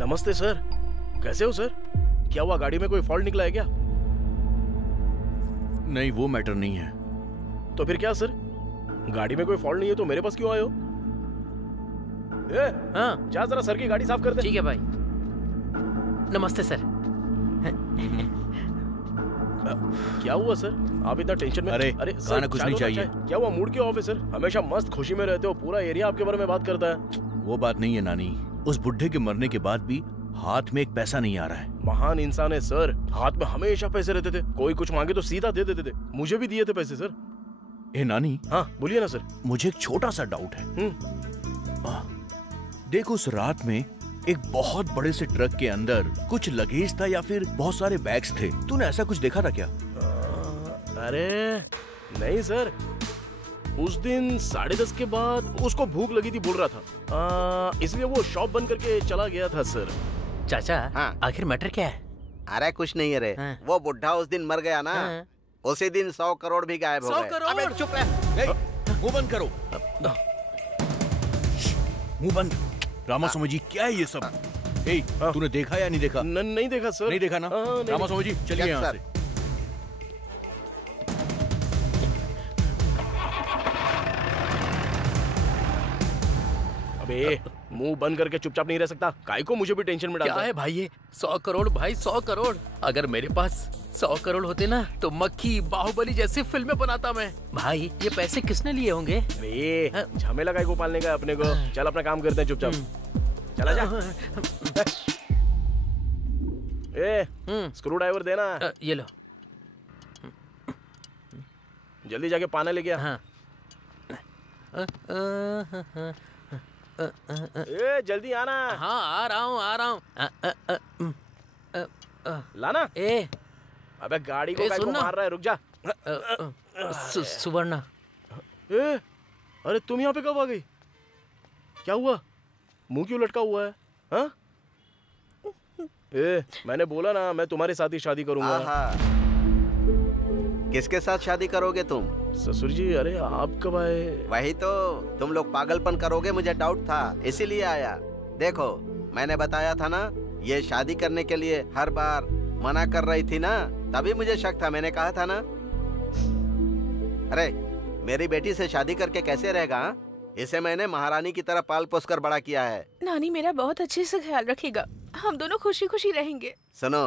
नमस्ते सर, कैसे हो सर? क्या हुआ, गाड़ी में कोई फॉल्ट निकला है क्या? नहीं, वो मैटर नहीं है। तो फिर क्या सर? गाड़ी में कोई फॉल्ट नहीं है तो मेरे पास क्यों आए हो? हाँ, जा जरा सर की गाड़ी साफ कर दे। ठीक है भाई। नमस्ते सर। क्या हुआ सर, आप इतना टेंशन में? अरे सर, कुछ नहीं चाहिए। क्या हुआ, मूड क्यों ऑफ है सर? हमेशा मस्त खुशी में रहते हो, पूरा एरिया आपके बारे में बात करता है। वो बात नहीं है नानी, उस बुढ़े के मरने के बाद भी हाथ में एक पैसा नहीं आ रहा है। महान इंसान है सर, हाथ में हमेशा पैसे रहते थे, कोई कुछ मांगे तो सीधा दे देते थे। मुझे भी दिए थे पैसे सर। ए नानी। हाँ बोलिए ना सर। मुझे एक छोटा सा डाउट है। देखो, उस रात में एक बहुत बड़े से ट्रक के अंदर कुछ लगेज था या फिर बहुत सारे बैग्स थे, तूने ऐसा कुछ देखा था क्या? अरे नहीं सर, उस दिन 10:30 के बाद उसको भूख लगी थी बोल रहा था, इसलिए वो शॉप बंद करके चला गया था सर। चाचा, हाँ। आखिर मैटर क्या है? अरे कुछ नहीं है रे। हाँ। वो बुढ़ा उस दिन मर गया ना, उसी दिन 100 करोड़ भी गायब हो गए। 100 करोड़? अबे चुप रह। मुंह बंद करो, मुंह बंद। रामास्वामी जी, क्या है ये सब? तूने देखा या नहीं देखा? नहीं देखा सर। नहीं देखा ना? रामास्वामी जी चलिए यहाँ से। अबे मुंह बंद करके चुपचाप नहीं रह सकता, काय को मुझे भी टेंशन में डालता क्या है भाई ये? 100 करोड़ भाई, 100 करोड़। अगर मेरे पास 100 करोड़ होते ना तो मक्खी बाहुबली जैसी फिल्में बनाता मैं। भाई ये पैसे किसने लिए होंगे? अरे झमेला काय को पालने का अपने को। चल अपना काम करते हैं चुपचाप। चला जा। स्क्रू ड्राइवर देना। ये लो। जल्दी जाके पाना लेके आ। हाँ। जल्दी आना। हाँ आ रहा हूँ। लाना। अबे गाड़ी को काय को मार रहा है, रुक जा। सुवर्णा। अरे तुम यहाँ पे कब आ गई? क्या हुआ, मुंह क्यों लटका हुआ है? हाँ? मैंने बोला ना मैं तुम्हारे साथ ही शादी करूंगा। किसके साथ शादी करोगे तुम? ससुर जी। अरे आप कब आए? वही तो, तुम लोग पागलपन करोगे मुझे डाउट था, इसीलिए आया। देखो मैंने बताया था ना, ये शादी करने के लिए हर बार मना कर रही थी ना, तभी मुझे शक था। मैंने कहा था ना। अरे मेरी बेटी से शादी करके कैसे रहेगा? इसे मैंने महारानी की तरह पाल पोस कर बड़ा किया है। नानी मेरा बहुत अच्छे से ख्याल रखेगा, हम दोनों खुशी खुशी रहेंगे। सुनो,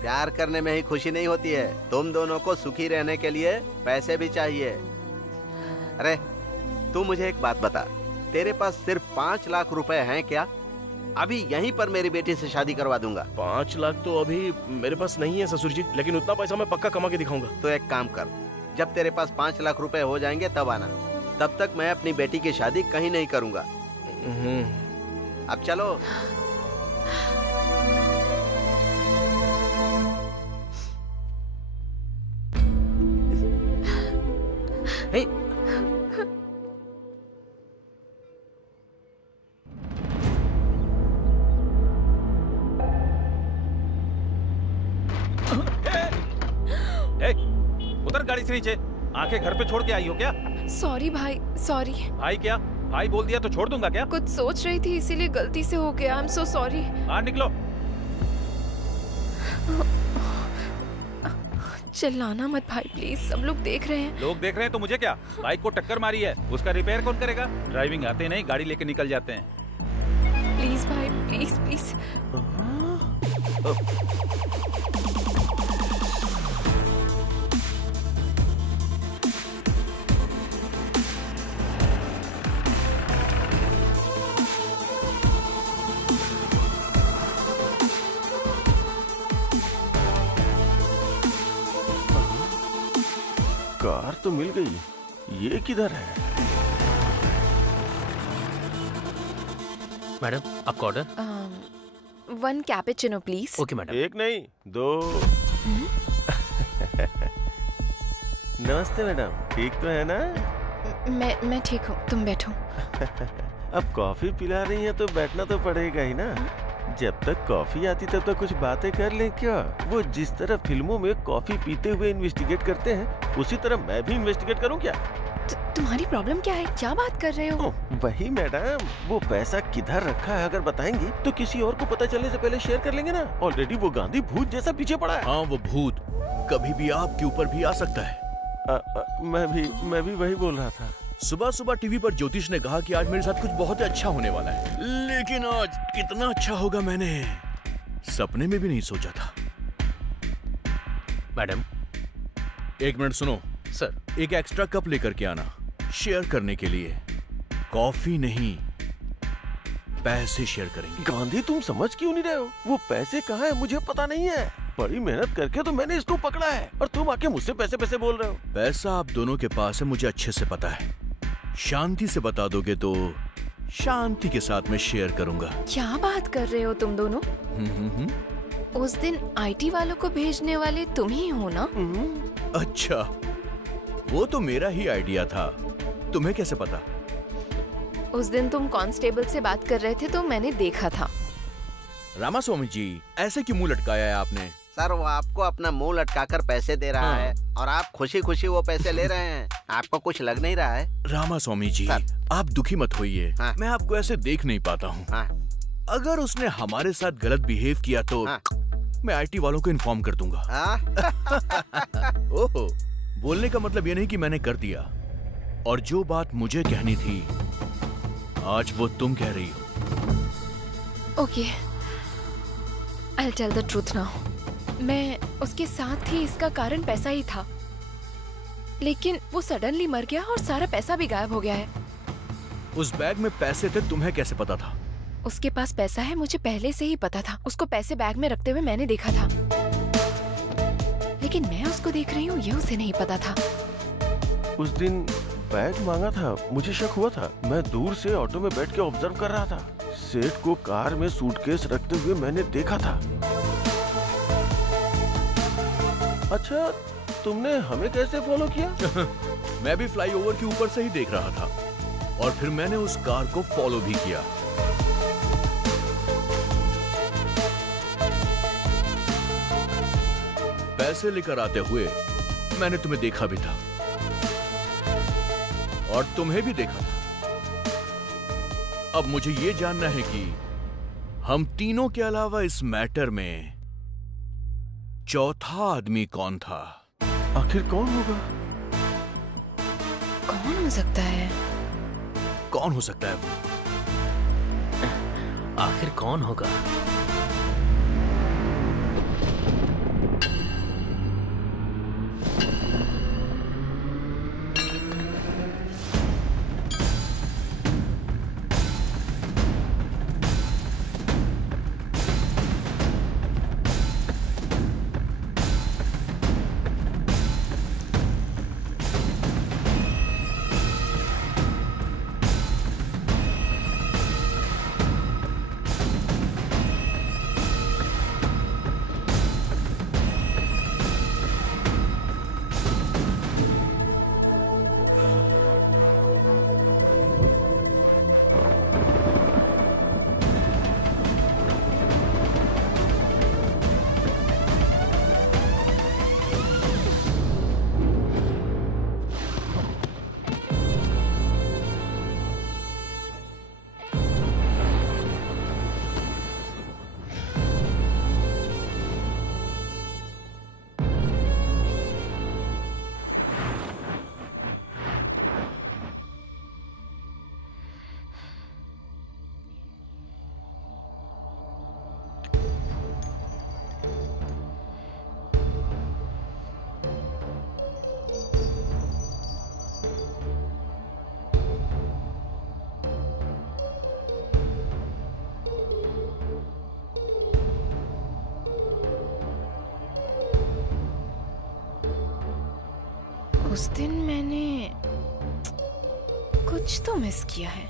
प्यार करने में ही खुशी नहीं होती है, तुम दोनों को सुखी रहने के लिए पैसे भी चाहिए। अरे तू मुझे एक बात बता, तेरे पास सिर्फ 5 लाख रुपए हैं क्या? अभी यहीं पर मेरी बेटी से शादी करवा दूंगा। 5 लाख तो अभी मेरे पास नहीं है ससुर जी, लेकिन उतना पैसा मैं पक्का कमा के दिखाऊंगा। तो एक काम कर, जब तेरे पास 5 लाख रुपए हो जाएंगे तब आना, तब तक मैं अपनी बेटी की शादी कहीं नहीं करूंगा। अब चलो। उतर गाड़ी से नीचे। आंखें घर पे छोड़ के आई हो क्या? सॉरी भाई, सॉरी। भाई क्या? भाई बोल दिया तो छोड़ दूंगा क्या? कुछ सोच रही थी इसीलिए गलती से हो गया। I am so sorry. बाहर निकलो। चिल्लाना मत भाई प्लीज, सब लोग देख रहे हैं। लोग देख रहे हैं तो मुझे क्या? बाइक को टक्कर मारी है, उसका रिपेयर कौन करेगा? ड्राइविंग आते नहीं, गाड़ी लेके निकल जाते हैं। प्लीज भाई, प्लीज प्लीज। कार तो मिल गई, ये किधर है? मैडम आपका order? 1 cappuccino please. Okay madam. एक नहीं 2। नमस्ते मैडम, ठीक तो है ना? मैं ठीक हूँ, तुम बैठो। अब कॉफी पिला रही है तो बैठना तो पड़ेगा ही ना। जब तक कॉफी आती तब तक कुछ बातें कर लें क्या? वो जिस तरह फिल्मों में कॉफी पीते हुए इन्वेस्टिगेट करते हैं, उसी तरह मैं भी इन्वेस्टिगेट करूं क्या? तुम्हारी प्रॉब्लम क्या है? क्या बात कर रहे हो? वही मैडम, वो पैसा किधर रखा है अगर बताएंगी तो किसी और को पता चलने से पहले शेयर कर लेंगे ना। ऑलरेडी वो गांधी भूत जैसा पीछे पड़ा है। हाँ, वो भूत कभी भी आपके ऊपर भी आ सकता है। मैं भी वही बोल रहा था। सुबह सुबह टीवी पर ज्योतिष ने कहा कि आज मेरे साथ कुछ बहुत अच्छा होने वाला है, लेकिन आज कितना अच्छा होगा मैंने सपने में भी नहीं सोचा था। मैडम 1 मिनट सुनो सर, एक एक्स्ट्रा कप लेकर के आना, शेयर करने के लिए। कॉफी नहीं, पैसे शेयर करेंगे। गांधी तुम समझ क्यों नहीं रहे हो? वो पैसे कहाँ है मुझे पता नहीं है। बड़ी मेहनत करके तो मैंने इसको पकड़ा है और तुम आके मुझसे पैसे पैसे बोल रहे हो। पैसा आप दोनों के पास है, मुझे अच्छे से पता है। शांति से बता दोगे तो शांति के साथ में शेयर करूंगा। क्या बात कर रहे हो तुम दोनों? उस दिन आईटी वालों को भेजने वाले तुम ही हो ना? अच्छा, वो तो मेरा ही आइडिया था, तुम्हें कैसे पता? उस दिन तुम कांस्टेबल से बात कर रहे थे तो मैंने देखा था। रामास्वामी जी, ऐसे क्यों मुंह लटकाया है आपने? सर, वो आपको अपना मुंह लटकाकर पैसे दे रहा है और आप खुशी खुशी वो पैसे ले रहे हैं। आपको कुछ लग नहीं रहा है? रामास्वामी जी, आप दुखी मत होइए। मैं आपको ऐसे देख नहीं पाता हूँ। अगर उसने हमारे साथ गलत बिहेव किया तो मैं आईटी वालों को इन्फॉर्म कर दूंगा। ओहो, बोलने का मतलब ये नहीं कि मैंने कर दिया, और जो बात मुझे कहनी थी आज वो तुम कह रही हो। Okay, I'll tell the truth now. मैं उसके साथ थी, इसका कारण पैसा ही था, लेकिन वो सडनली मर गया और सारा पैसा भी गायब हो गया है। उस बैग में पैसे थे, तुम्हें कैसे पता था? उसके पास पैसा है, मुझे पहले से ही पता था। उसको पैसे बैग में रखते हुए मैंने देखा था, लेकिन मैं उसको देख रही हूँ ये उसे नहीं पता था। उस दिन बैग मांगा था, मुझे शक हुआ था। मैं दूर से ऑटो में बैठ के ऑब्जर्व कर रहा था। सेठ को कार में सूटकेस रखते हुए मैंने देखा था। अच्छा, तुमने हमें कैसे फॉलो किया? मैं भी फ्लाईओवर के ऊपर से ही देख रहा था और फिर मैंने उस कार को फॉलो भी किया। पैसे लेकर आते हुए मैंने तुम्हें देखा भी था और तुम्हें भी देखा था। अब मुझे ये जानना है कि हम तीनों के अलावा इस मैटर में चौथा आदमी कौन था? आखिर कौन होगा? कौन हो सकता है? कौन हो सकता है वो? आखिर कौन होगा? उस दिन मैंने कुछ तो मिस किया है।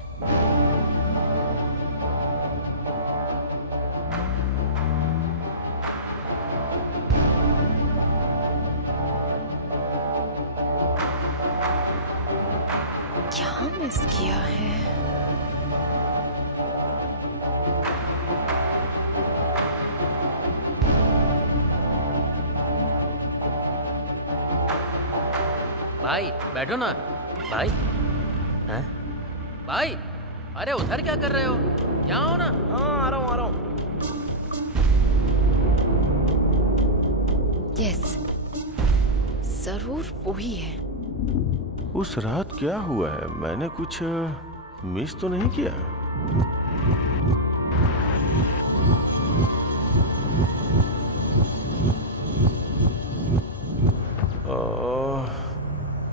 क्या मिस किया है? भाई बैठो ना भाई। हैं? भाई अरे उधर क्या कर रहे हो? यहाँ हो ना। हाँ आ रहा हूँ। यस, जरूर वही है। उस रात क्या हुआ है? मैंने कुछ मिस तो नहीं किया?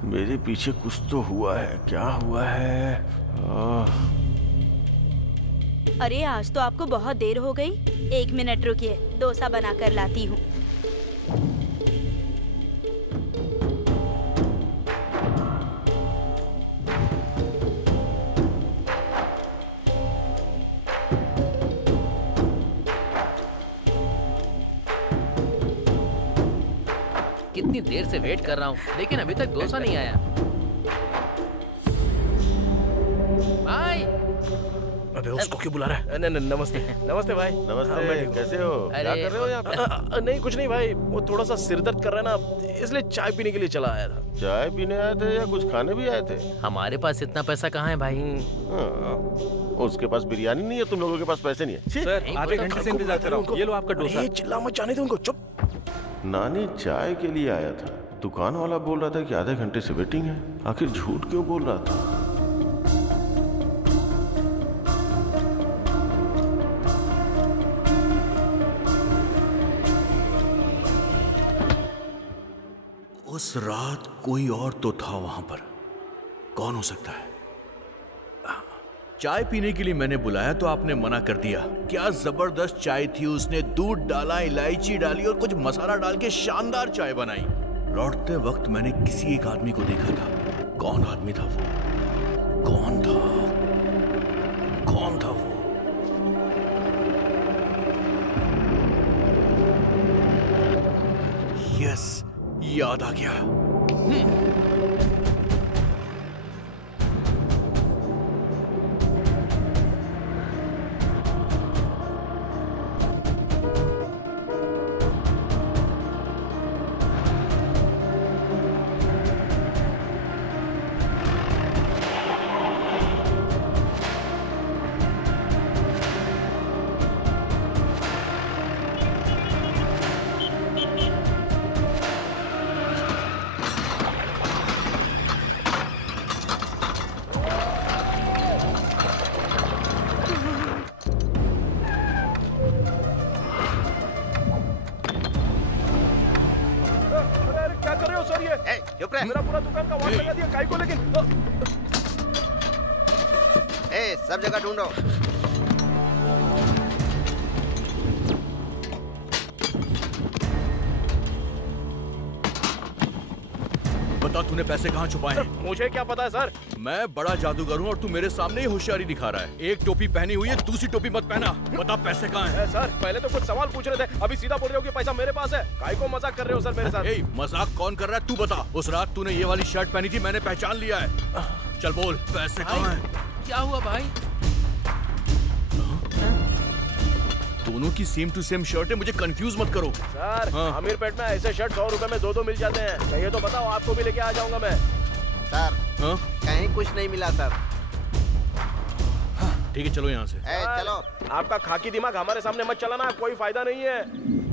मेरे पीछे कुछ तो हुआ है। क्या हुआ है? अरे आज तो आपको बहुत देर हो गई। 1 मिनट रुकिए, डोसा बना कर लाती हूँ। कितनी देर से वेट कर रहा हूँ लेकिन अभी तक डोसा नहीं आया। भाई अबे उसको क्यों बुला रहा है? नमस्ते। नमस्ते भाई। नमस्ते। कैसे हो? क्या कर रहे हो यहाँ पे? नहीं कुछ नहीं भाई, वो थोड़ा सा सिर दर्द कर रहा है ना, इसलिए चाय पीने के लिए चला आया था। चाय पीने आए थे या कुछ खाने भी आए थे? हमारे पास इतना पैसा कहाँ है भाई? उसके पास बिरयानी नहीं है, तुम लोगों के पास पैसे नहीं है। सर आधे घंटे से इंतजार कर रहा हूँ, ये लो आपका डोसा। चिल्ला मत जाने दो उनको, चुप। नानी चाय के लिए आया था, दुकान वाला बोल रहा था कि आधे घंटे से वेटिंग है। आखिर झूठ क्यों बोल रहा था? उस रात कोई और तो था वहां पर। कौन हो सकता है? चाय पीने के लिए मैंने बुलाया तो आपने मना कर दिया। क्या जबरदस्त चाय थी, उसने दूध डाला, इलायची डाली और कुछ मसाला डाल के शानदार चाय बनाई। लौटते वक्त मैंने किसी एक आदमी को देखा था। कौन आदमी था वो? कौन था? कौन था वो? यस, याद आ गया। मेरा पूरा दुकान का वाट लगा दिया काई को, लेकिन सब जगह ढूंढो। बता तूने पैसे कहाँ छुपाए हैं? मुझे क्या पता है सर। मैं बड़ा जादूगर हूँ और तू मेरे सामने ही होशियारी दिखा रहा है। एक टोपी पहनी हुई है, दूसरी टोपी मत पहना। बता पैसे कहाँ हैं? सर पहले तो कुछ सवाल पूछ रहे थे, अभी सीधा बोल रहे हो कि पैसा मेरे पास है। काहे को मजाक कर रहे हो सर मेरे साथ? मजाक कौन कर रहा है तू बता। उस रात तूने ये वाली शर्ट पहनी थी, मैंने पहचान लिया है। चल बोल, पैसे कहाँ हैं? क्या हुआ भाई? दोनों की सेम टू सेम शर्ट है, मुझे कंफ्यूज मत करो। सर अमीर पेट में ऐसे शर्ट 100 रुपए में 2 मिल जाते हैं। चाहिए तो बताओ, आपको भी लेके आ जाऊंगा मैं। सर कहीं कुछ नहीं मिला सर। ठीक है चलो यहाँ से। चलो। आपका खाकी दिमाग हमारे सामने मत चलाना, कोई फायदा नहीं है।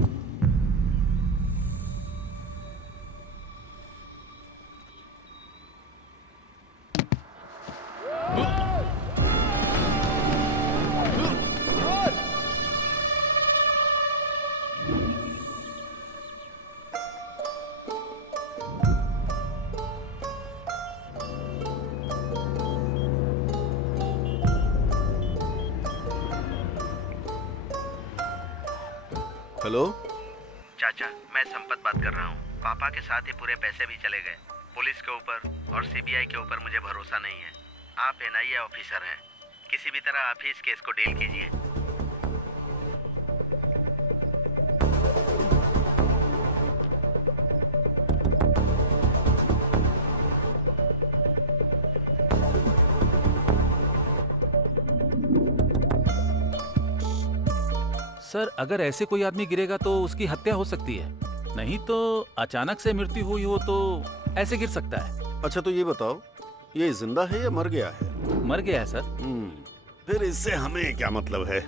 हेलो चाचा, मैं संपत बात कर रहा हूँ। पापा के साथ ही पूरे पैसे भी चले गए। पुलिस के ऊपर और सीबीआई के ऊपर मुझे भरोसा नहीं है। आप एनआईए ऑफिसर हैं, किसी भी तरह आप ही इस केस को डील कीजिए। सर, अगर ऐसे कोई आदमी गिरेगा तो उसकी हत्या हो सकती है, नहीं तो अचानक से मृत्यु हुई हो तो ऐसे गिर सकता है। अच्छा तो ये बताओ, ये जिंदा है या मर गया है? मर गया है सर। फिर इससे हमें क्या मतलब है?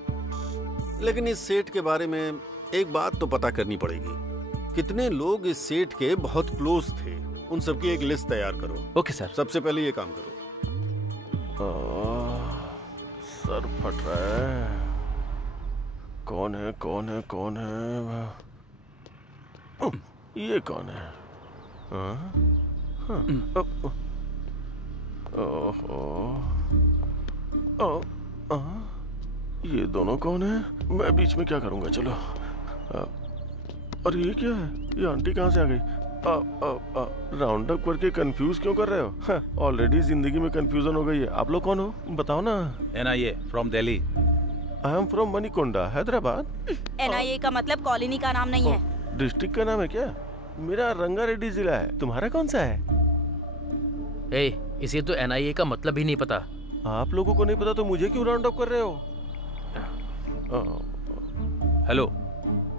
लेकिन इस सेठ के बारे में एक बात तो पता करनी पड़ेगी। कितने लोग इस सेठ के बहुत क्लोज थे, उन सबकी एक लिस्ट तैयार करो। Okay sir. सबसे पहले ये काम करो। सर फट रहा है। कौन है कौन है कौन है? ये कौन है? ये दोनों कौन है? मैं बीच में क्या करूंगा? चलो। और ये क्या है? ये आंटी कहाँ से आ गई? राउंड अप करके कंफ्यूज क्यों कर रहे हो? ऑलरेडी जिंदगी में कंफ्यूजन हो गई है। आप लोग कौन हो बताओ ना। NIA from Delhi. I am from Manikonda, Hyderabad. NIA का मतलब कॉलोनी का नाम नहीं है। डिस्ट्रिक्ट का नाम है क्या? मेरा रंगारेड्डी जिला है। तुम्हारा कौन सा है? इसे तो एनआईए का मतलब ही नहीं पता। आप लोगों को नहीं पता तो मुझे क्यों राउंड अप कर रहे हो? Hello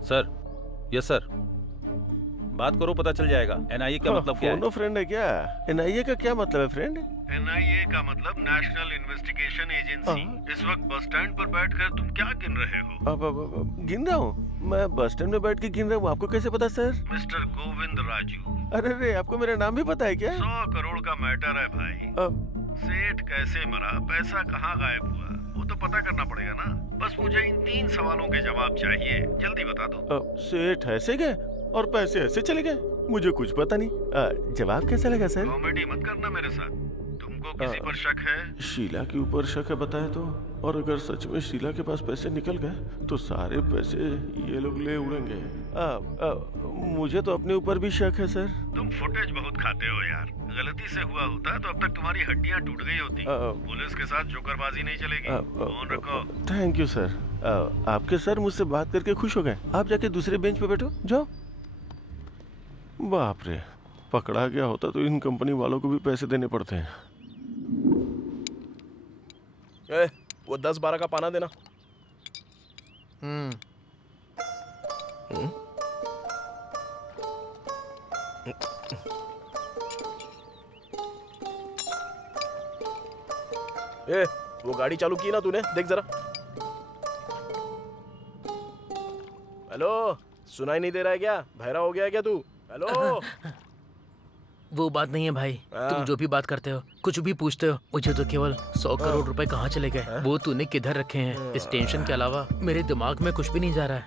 sir. यस सर, बात करो, पता चल जाएगा। एनआईए का मतलब क्या है? फोनो फ्रेंड है क्या? एनआईए का क्या मतलब है फ्रेंड? एनआईए का मतलब नेशनल इन्वेस्टिगेशन एजेंसी। इस वक्त बस स्टैंड पर बैठकर तुम क्या गिन रहे हो? अब गिन रहा हूँ। मैं बस स्टैंड में बैठ के गिन रहा हूँ। आपको कैसे पता सर? मिस्टर गोविंद राजू। अरे आपको मेरा नाम भी पता है क्या? 100 करोड़ का मैटर है भाई। सेठ कैसे मरा, पैसा कहाँ गायब हुआ, वो तो पता करना पड़ेगा ना। बस मुझे इन 3 सवालों के जवाब चाहिए, जल्दी बता दो। सेठ ऐसे गए और पैसे ऐसे चले गए? मुझे कुछ पता नहीं। जवाब कैसा लगा सर? कॉमेडी मत करना मेरे साथ। तुमको किसी पर शक है? शीला के ऊपर शक है बताए तो। और अगर सच में शीला के पास पैसे निकल गए तो सारे पैसे ये लोग ले उड़ेंगे। मुझे तो अपने ऊपर भी शक है सर। तुम फुटेज बहुत खाते हो यार। गलती से हुआ होता तो अब तक तुम्हारी हड्डियां टूट गई होती। पुलिस के साथ जोकरबाजी नहीं चलेगी। फोन रखो। Thank you sir. आपके सर मुझसे बात करके खुश हो गए। आप जाके दूसरे बेंच पे बैठो, जाओ। बाप रे, पकड़ा गया होता तो इन कंपनी वालों को भी पैसे देने पड़ते हैं। वो 10-12 का पाना देना। वो गाड़ी चालू की ना तूने? देख जरा। हेलो, सुनाई नहीं दे रहा है क्या? बहरा हो गया है क्या तू? हेलो। वो बात नहीं है भाई। तुम जो भी बात करते हो, कुछ भी पूछते हो, मुझे तो केवल 100 करोड़ रुपए कहाँ चले गए वो तूने किधर रखे हैं। इस टेंशन के अलावा मेरे दिमाग में कुछ भी नहीं जा रहा है।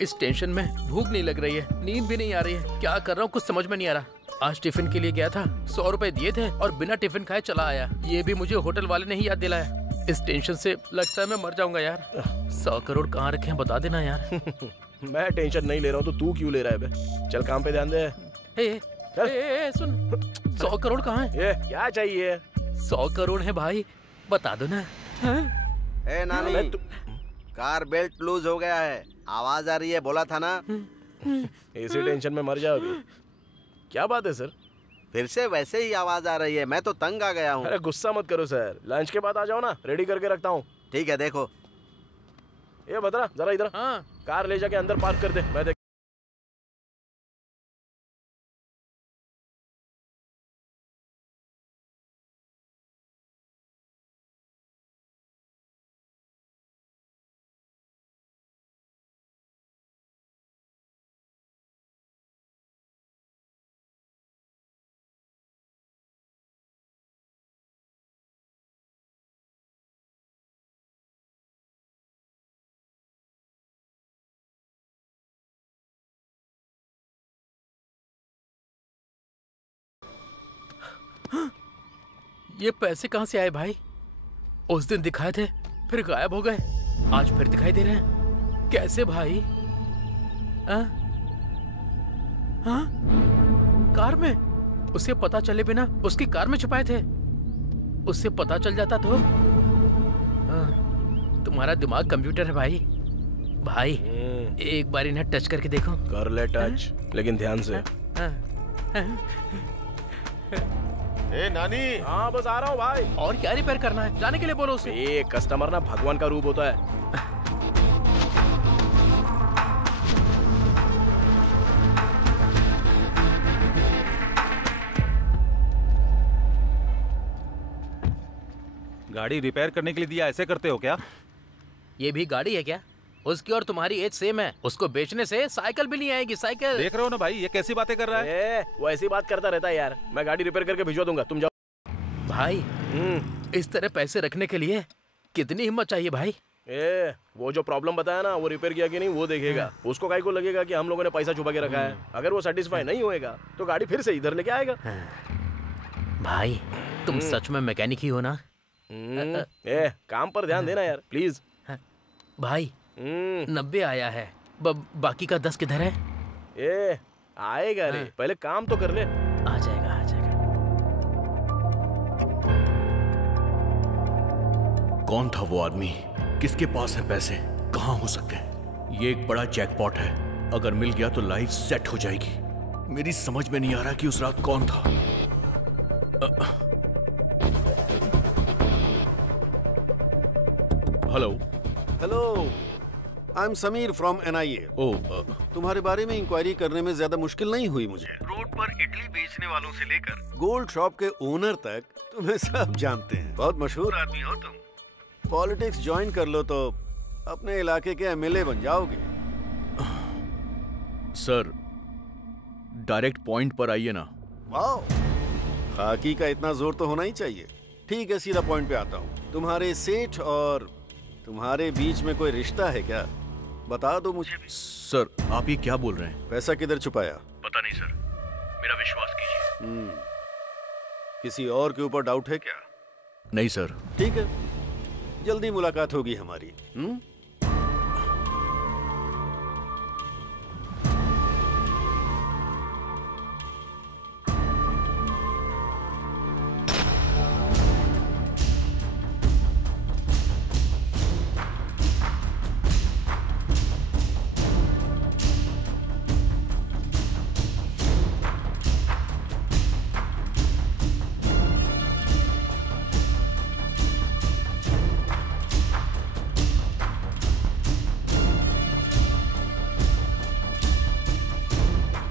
इस टेंशन में भूख नहीं लग रही है, नींद भी नहीं आ रही है। क्या कर रहा हूँ कुछ समझ में नहीं आ रहा। आज टिफिन के लिए गया था, 100 रुपए दिए थे और बिना टिफिन खाए चला आया। ये भी मुझे होटल वाले ने ही याद दिलाया। इस टेंशन से लगता है मैं मर जाऊंगा यार। 100 करोड़ कहाँ रखे हैं बता देना यार। मैं टेंशन नहीं ले रहा हूँ तो तू क्यों ले रहा है बे? चल काम पे ध्यान दे। सुन, 100 करोड़ कहाँ है? ये क्या चाहिए? 100 करोड़ है भाई, बता दो ना। ए नानी, कार बेल्ट लूज हो गया है, आवाज आ रही है, बोला था ना। इसी टेंशन में मर जाओ अभी। क्या बात है सर? फिर से वैसे ही आवाज आ रही है, मैं तो तंग आ गया हूँ। अरे गुस्सा मत करो सर, लंच के बाद आ जाओ ना, रेडी करके रखता हूँ। ठीक है, देखो। ये बता जरा इधर। हाँ। कार ले जाके अंदर पार्क कर दे, मैं देख। ये पैसे कहाँ से आए भाई? उस दिन दिखाए थे, फिर गायब हो गए, आज फिर दिखाई दे रहे हैं। कैसे भाई? हाँ? कार में? उसे पता चले बिना उसकी कार में छुपाए थे। उससे पता चल जाता तो तुम्हारा दिमाग कंप्यूटर है भाई। भाई एक बार इन्हें टच करके देखो। कर ले टच, लेकिन ध्यान से। ए नानी। हाँ बस आ रहा हूँ भाई। और क्या रिपेयर करना है, जाने के लिए बोलो उसे। ये कस्टमर ना भगवान का रूप होता है। गाड़ी रिपेयर करने के लिए दिया, ऐसे करते हो क्या? ये भी गाड़ी है क्या? उसकी और तुम्हारी एज सेम है। उसको बेचने से साइकिल भी नहीं आएगी। साइकिल देख रहे हो ना भाई, ये कैसी बातें कर रहा है। वो ऐसी बात करता रहता है यार। मैं गाड़ी रिपेयर करके भिजवा दूंगा, तुम जाओ। भाई इस तरह पैसे रखने के लिए कितनी हिम्मत चाहिए भाई? वो जो प्रॉब्लम बताया ना, वो रिपेयर किया कि नहीं वो देखेगा। उसको काहे को लगेगा कि हम लोगों ने पैसा छुपा के रखा है। अगर वो सेटिस्फाई नहीं होएगा तो गाड़ी फिर से इधर लेके आएगा। भाई तुम सच में मैकेनिक ही हो ना? काम पर ध्यान देना यार प्लीज। भाई 90 आया है, बाकी का 10 किधर है? आएगा रे, पहले काम तो कर ले। आ जाएगा आ जाएगा। कौन था वो आदमी? किसके पास है पैसे? कहाँ हो सकते हैं? ये एक बड़ा जैकपॉट है। अगर मिल गया तो लाइफ सेट हो जाएगी। मेरी समझ में नहीं आ रहा कि उस रात कौन था। Hello hello, I am Sameer from NIA। तुम्हारे बारे में इंक्वायरी करने में ज्यादा मुश्किल नहीं हुई मुझे। रोड पर इडली बेचने वालों से लेकर गोल्ड शॉप के ओनर तक तुम्हें सब जानते हैं। बहुत मशहूर आदमी हो तुम। पॉलिटिक्स ज्वाइन कर लो तो अपने इलाके के MLA बन जाओगे। सर डायरेक्ट पॉइंट पर आइए ना। वाओ, खाकी का इतना जोर तो होना ही चाहिए। ठीक है, सीधा पॉइंट पे आता हूँ। तुम्हारे सेठ और तुम्हारे बीच में कोई रिश्ता है क्या? बता दो मुझे भी। सर आप ये क्या बोल रहे हैं? पैसा किधर छुपाया? पता नहीं सर, मेरा विश्वास कीजिए। किसी और के ऊपर डाउट है क्या? नहीं सर। ठीक है, जल्दी मुलाकात होगी हमारी।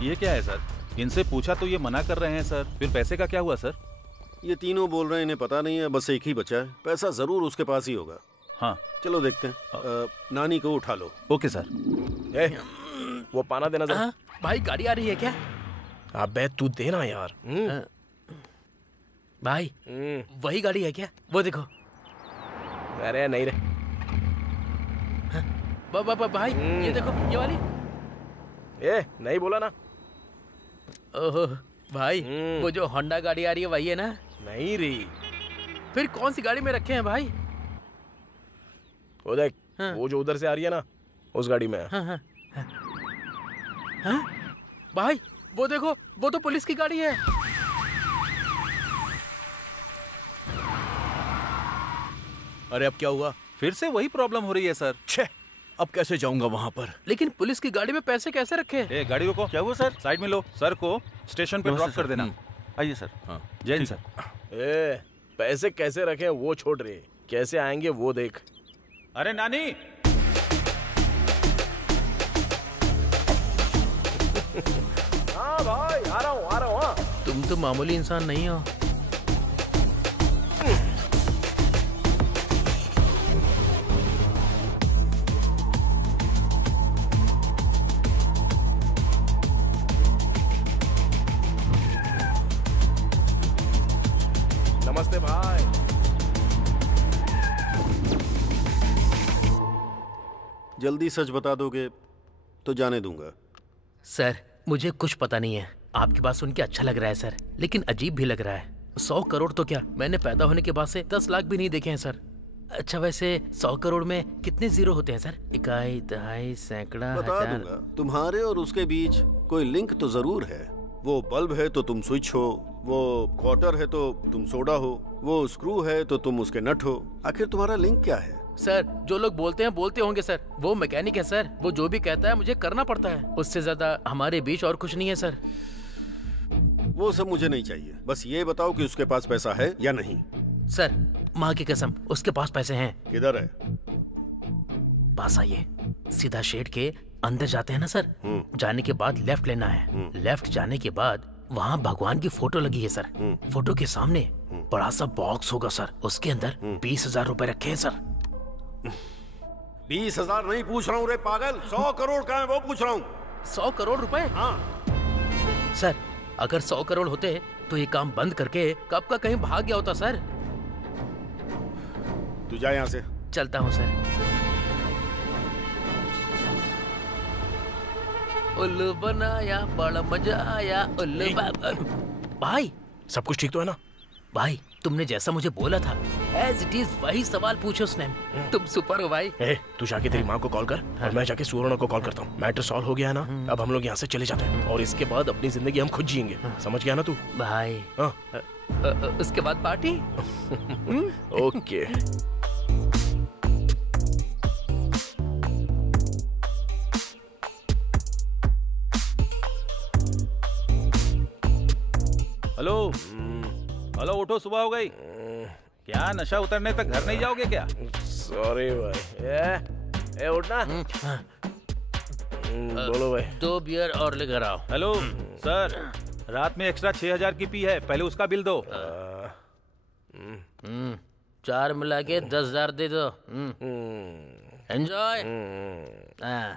ये क्या है सर? इनसे पूछा तो ये मना कर रहे हैं सर। फिर पैसे का क्या हुआ सर? ये तीनों बोल रहे हैं इन्हें पता नहीं है, बस एक ही बचा है। पैसा जरूर उसके पास ही होगा। हाँ चलो देखते हैं। नानी को उठा लो। Okay sir. वो पाना देना जरा। भाई गाड़ी आ रही है क्या? अबे तू देना यार। भाई वही गाड़ी है क्या? वो देखो। अरे नहीं रे। भाई ये देखो, ये वाली। नहीं बोला ना। ओहो भाई, वो जो होंडा गाड़ी आ रही है वही है ना? नहीं रे। फिर कौन सी गाड़ी में रखे हैं भाई? वो देख, वो जो उधर से आ रही है ना, उस गाड़ी में। भाई वो देखो, वो तो पुलिस की गाड़ी है। अरे अब क्या हुआ? फिर से वही प्रॉब्लम हो रही है सर। छे, अब कैसे जाऊंगा वहाँ पर? लेकिन पुलिस की गाड़ी में पैसे कैसे रखे? गाड़ी रोको। क्या हुआ सर? साइड में लो। सर को स्टेशन पे ड्रॉप कर देना। आइए सर। हाँ जय हिंद सर। पैसे कैसे रखे वो छोड़ रहे, कैसे आएंगे वो देख। अरे नानी। हाँ भाई आ रहा हूँ। हाँ तुम तो मामूली इंसान नहीं हो। नमस्ते भाई। जल्दी सच बता दोगे तो जाने दूंगा। सर मुझे कुछ पता नहीं है। आपकी बात सुन के अच्छा लग रहा है सर, लेकिन अजीब भी लग रहा है। 100 करोड़ तो क्या, मैंने पैदा होने के बाद से 10 लाख भी नहीं देखे हैं सर। अच्छा वैसे 100 करोड़ में कितने जीरो होते हैं सर? इकाई, दहाई, सैकड़ा, बता हजार। दूंगा। तुम्हारे और उसके बीच कोई लिंक तो जरूर है। वो बल्ब है तो तुम स्विच हो, वो क्वार्टर है तो तुम सोडा हो, वो स्क्रू है तो तुम उसके नट हो। आखिर तुम्हारा लिंक क्या है? सर जो लोग बोलते हैं बोलते होंगे सर, वो मैकेनिक है सर, वो जो भी कहता है मुझे करना पड़ता है, उससे ज्यादा हमारे बीच और कुछ नहीं है सर। वो सब मुझे नहीं चाहिए, बस ये बताओ कि उसके पास पैसा है या नहीं। सर माँ की कसम उसके पास पैसे हैं। किधर है? पास आइए, सीधा शेड के अंदर जाते हैं ना सर, जाने के बाद लेफ्ट लेना है, लेफ्ट जाने के बाद वहाँ भगवान की फोटो लगी है सर, फोटो के सामने बड़ा सा बॉक्स होगा सर, उसके अंदर 20,000 रुपए रखे हैं सर। 20,000 नहीं पूछ रहा हूँ रे पागल, 100 करोड़ का है वो पूछ रहा हूँ। 100 करोड़ रुपए? हाँ सर अगर 100 करोड़ होते तो ये काम बंद करके कब का कहीं भाग गया होता सर। तू जा यहाँ से। चलता हूँ सर। उल्लू बनाया बड़ा मजा आया उल्लू भाई सब कुछ ठीक तो है ना? भाई तुमने जैसा मुझे बोला था एज इट इज वही सवाल पूछो उसने। तुम सुपर हो भाई। तू जाके तेरी माँ को कॉल कर और मैं जाके सुवर्णा को कॉल करता हूँ। मैटर सॉल्व हो गया है ना, अब हम लोग यहाँ से चले जाते हैं और इसके बाद अपनी जिंदगी हम खुद जिएंगे। समझ गया ना तू? भाई उसके बाद पार्टी। ओके। हेलो हेलो, उठो, सुबह हो गई क्या? नशा उतरने तक घर नहीं जाओगे क्या? सॉरी भाई। उठना। बोलो भाई। 2 बियर और लेकर आओ। हेलो सर, रात में एक्स्ट्रा 6,000 की पी है, पहले उसका बिल दो। 4 मिला के 10,000 दे दो। Enjoy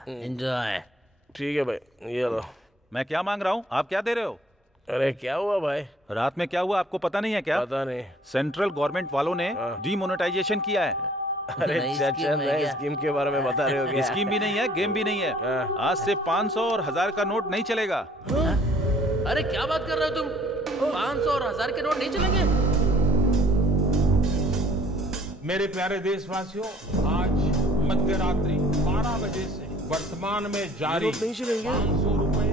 enjoy. ठीक है भाई, ये लो। मैं क्या मांग रहा हूँ, आप क्या दे रहे हो? अरे क्या हुआ भाई? रात में क्या हुआ आपको पता नहीं है क्या? पता नहीं। सेंट्रल गवर्नमेंट वालों ने डीमोनेटाइजेशन किया है। अरे चाचा, नए स्कीम के बारे में बता रहे हो क्या? स्कीम भी नहीं है, गेम भी नहीं है। आज से 500 और 1000 का नोट नहीं चलेगा। अरे क्या बात कर रहे हो तुम? 500 और 1000 के नोट नहीं चलेंगे? मेरे प्यारे देशवासियों, आज मध्य रात्रि 12 बजे से वर्तमान में जारी 500 रुपए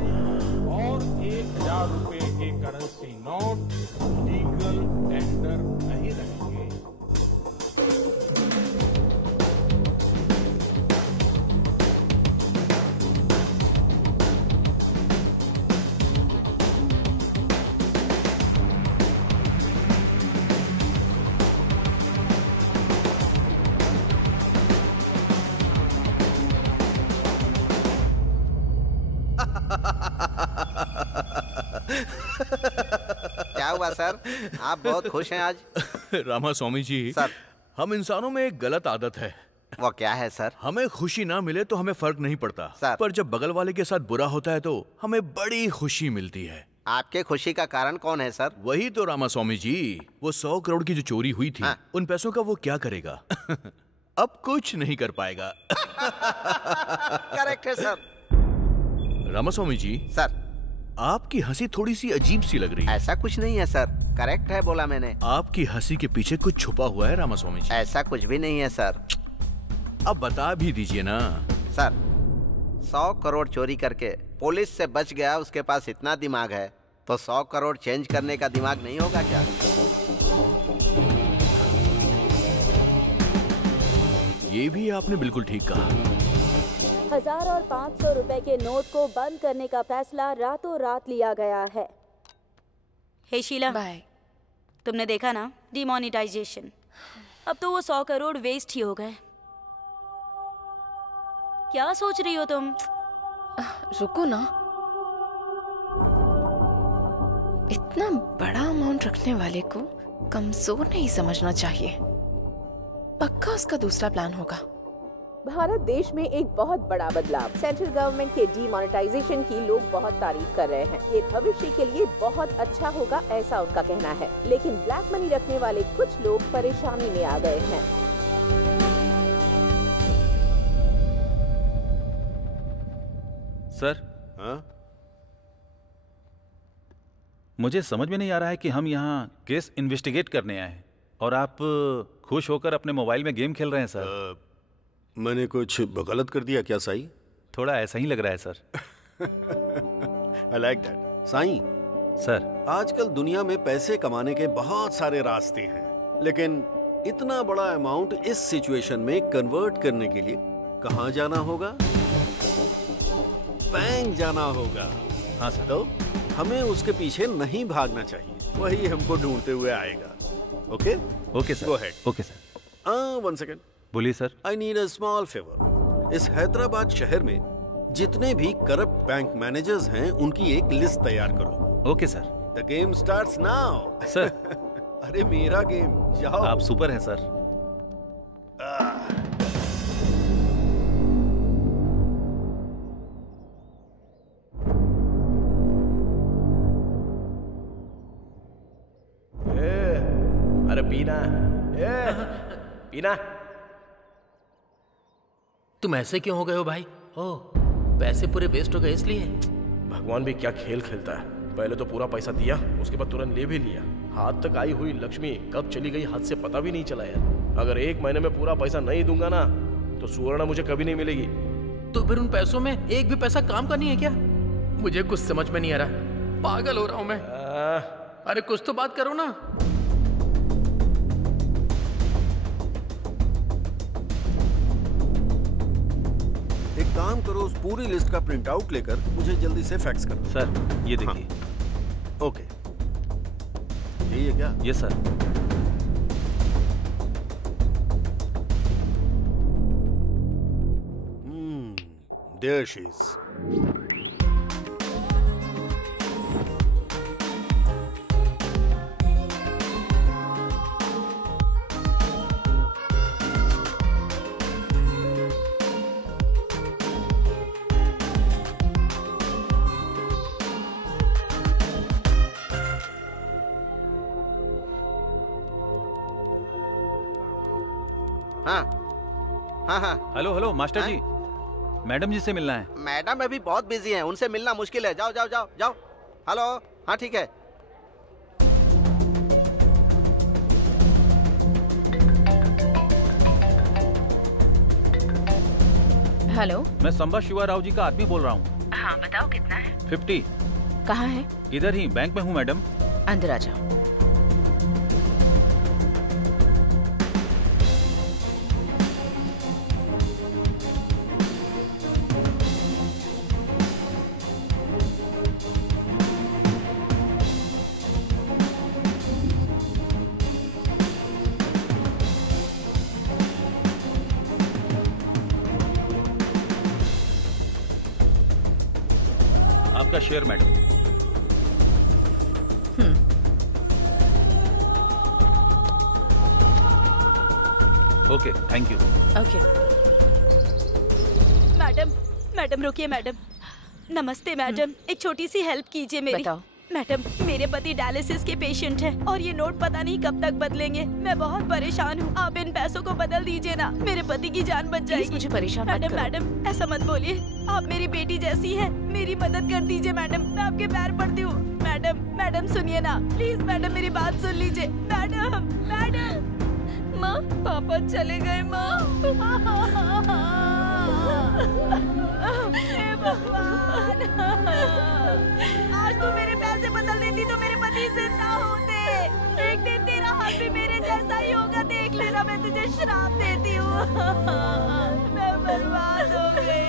और 1,000 रुपए के करेंसी नोट लीगल टेंडर नहीं रहेंगे। क्या हुआ सर, आप बहुत खुश हैं आज? रामा स्वामी जी सर, हम इंसानों में एक गलत आदत है। वो क्या है सर? हमें खुशी ना मिले तो हमें फर्क नहीं पड़ता सर, पर जब बगल वाले के साथ बुरा होता है तो हमें बड़ी खुशी मिलती है। आपके खुशी का कारण कौन है सर? वही तो रामा स्वामी जी, वो 100 करोड़ की जो चोरी हुई थी, उन पैसों का वो क्या करेगा? अब कुछ नहीं कर पाएगा। करेक्ट है सर। रामा स्वामी जी। सर, आपकी हंसी थोड़ी सी अजीब सी लग रही है। ऐसा कुछ नहीं है सर, करेक्ट है बोला मैंने। आपकी हंसी के पीछे कुछ छुपा हुआ है रामा स्वामी जी। ऐसा कुछ भी नहीं है सर। अब बता भी दीजिए ना। सर, 100 करोड़ चोरी करके पुलिस से बच गया, उसके पास इतना दिमाग है तो 100 करोड़ चेंज करने का दिमाग नहीं होगा क्या? ये भी आपने बिल्कुल ठीक कहा। 1000 और 500 रुपए के नोट को बंद करने का फैसला रातों रात लिया गया है। हे शीला, बाय। तुमने देखा ना डिमोनेटाइजेशन, अब तो वो 100 करोड़ वेस्ट ही हो गए। क्या सोच रही हो तुम? रुको ना, इतना बड़ा अमाउंट रखने वाले को कमजोर नहीं समझना चाहिए। पक्का उसका दूसरा प्लान होगा। भारत देश में एक बहुत बड़ा बदलाव, सेंट्रल गवर्नमेंट के डीमोनेटाइजेशन की लोग बहुत तारीफ कर रहे हैं। ये भविष्य के लिए बहुत अच्छा होगा, ऐसा उनका कहना है। लेकिन ब्लैक मनी रखने वाले कुछ लोग परेशानी में आ गए हैं। सर, मुझे समझ में नहीं आ रहा है कि हम यहाँ केस इन्वेस्टिगेट करने आए हैं और आप खुश होकर अपने मोबाइल में गेम खेल रहे हैं सर। मैंने कुछ गलत कर दिया क्या साईं? थोड़ा ऐसा ही लग रहा है sir. I like that. Sai, sir, आजकल दुनिया में पैसे कमाने के बहुत सारे रास्ते हैं, लेकिन इतना बड़ा अमाउंट इस सिचुएशन में कन्वर्ट करने के लिए कहाँ जाना होगा? बैंक जाना होगा। हाँ सर। तो हमें उसके पीछे नहीं भागना चाहिए, वही हमको ढूंढते हुए आएगा। Okay? Okay sir. Go ahead. Okay sir. 1 second. बोलिए sir. I need a small favour. इस हैदराबाद शहर में जितने भी करप्ट बैंक मैनेजर्स हैं, उनकी एक लिस्ट तैयार करो। Okay sir. The game starts now. Sir. अरे मेरा गेम, जाओ। आप सुपर हैं सर। अरे पीना, पीना। तुम ऐसे क्यों हो गए हो भाई? ओह, पैसे पूरे वेस्ट हो गए इसलिए? भगवान भी क्या खेल खेलता है। पहले तो पूरा पैसा दिया, उसके बाद तुरंत ले भी लिया। हाथ तक आई हुई लक्ष्मी कब चली गई हाथ से पता भी नहीं चला यार। अगर 1 महीने में पूरा पैसा नहीं दूंगा ना तो सुवर्णा मुझे कभी नहीं मिलेगी। तो फिर उन पैसों में एक भी पैसा काम का नहीं है क्या? मुझे कुछ समझ में नहीं आ रहा, पागल हो रहा हूँ मैं। अरे कुछ तो बात करो ना। एक काम करो, उस पूरी लिस्ट का प्रिंट आउट लेकर मुझे जल्दी से फैक्स कर दो। सर, ये देखिए। हाँ। ओके, यही है क्या? Yes sir. There she is. हाँ। Hello hello master ji, madam ji से मिलना है। मैडम अभी बहुत बिजी हैं, उनसे मिलना मुश्किल है। जाओ जाओ जाओ जाओ। हेलो, हाँ ठीक है। हेलो, मैं संबा शिवा राव जी का आदमी बोल रहा हूँ। हाँ बताओ, कितना है? 50। कहाँ है? इधर ही बैंक में हूँ मैडम। अंदर आ जाओ। आपका share madam. Okay, thank you. Okay. Madam रुकिए मैडम। नमस्ते मैडम, एक छोटी सी हेल्प कीजिए मेरी। बताओ। मैडम, मेरे पति डायलिसिस के पेशेंट हैं और ये नोट पता नहीं कब तक बदलेंगे। मैं बहुत परेशान हूँ, आप इन पैसों को बदल दीजिए ना, मेरे पति की जान बच जाएगी। मुझे परेशान मत करो। मैडम ऐसा मत बोलिए, आप मेरी बेटी जैसी हैं, मेरी मदद कर दीजिए मैडम, मैं आपके पैर पड़ती हूँ। मैडम सुनिए ना प्लीज, मैडम मेरी बात सुन लीजिए। मैडम माँ, पापा चले गए माँ। हे भगवान, आज तू मेरे पैसे बदल देती तो मेरे पति जिंदा होते। एक दिन तेरा हाल भी मेरे जैसा ही होगा, देख लेना, मैं तुझे श्राप देती हूँ। मैं बर्बाद हो गई।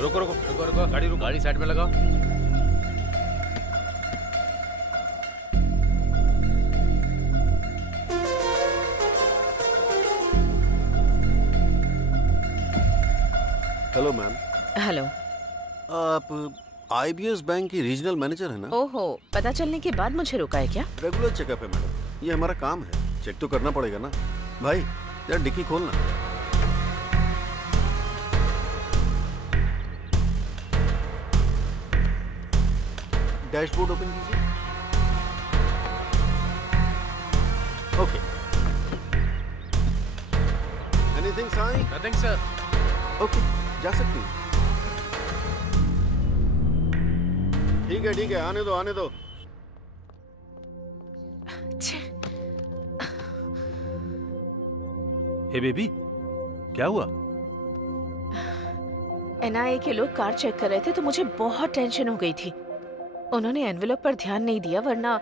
रुको, गाड़ी साइड में लगाओ। Hello ma'am. हेलो। आप IBS बैंक की रीजनल मैनेजर है ना? ओहो, पता चलने के बाद मुझे रोका है क्या? रेगुलर चेकअप है मैडम, ये हमारा काम है, चेक तो करना पड़ेगा ना। भाई यार डिक्की खोलना। डैशबोर्ड ओपन कीजिए। Okay. Anything sign? Nothing sir. Okay, जा सकती हूँ। ठीक है, आने दो। हे बेबी, क्या हुआ? NIA के लोग कार चेक कर रहे थे तो मुझे बहुत टेंशन हो गई थी। उन्होंने एनवेलप पर ध्यान नहीं दिया, वरना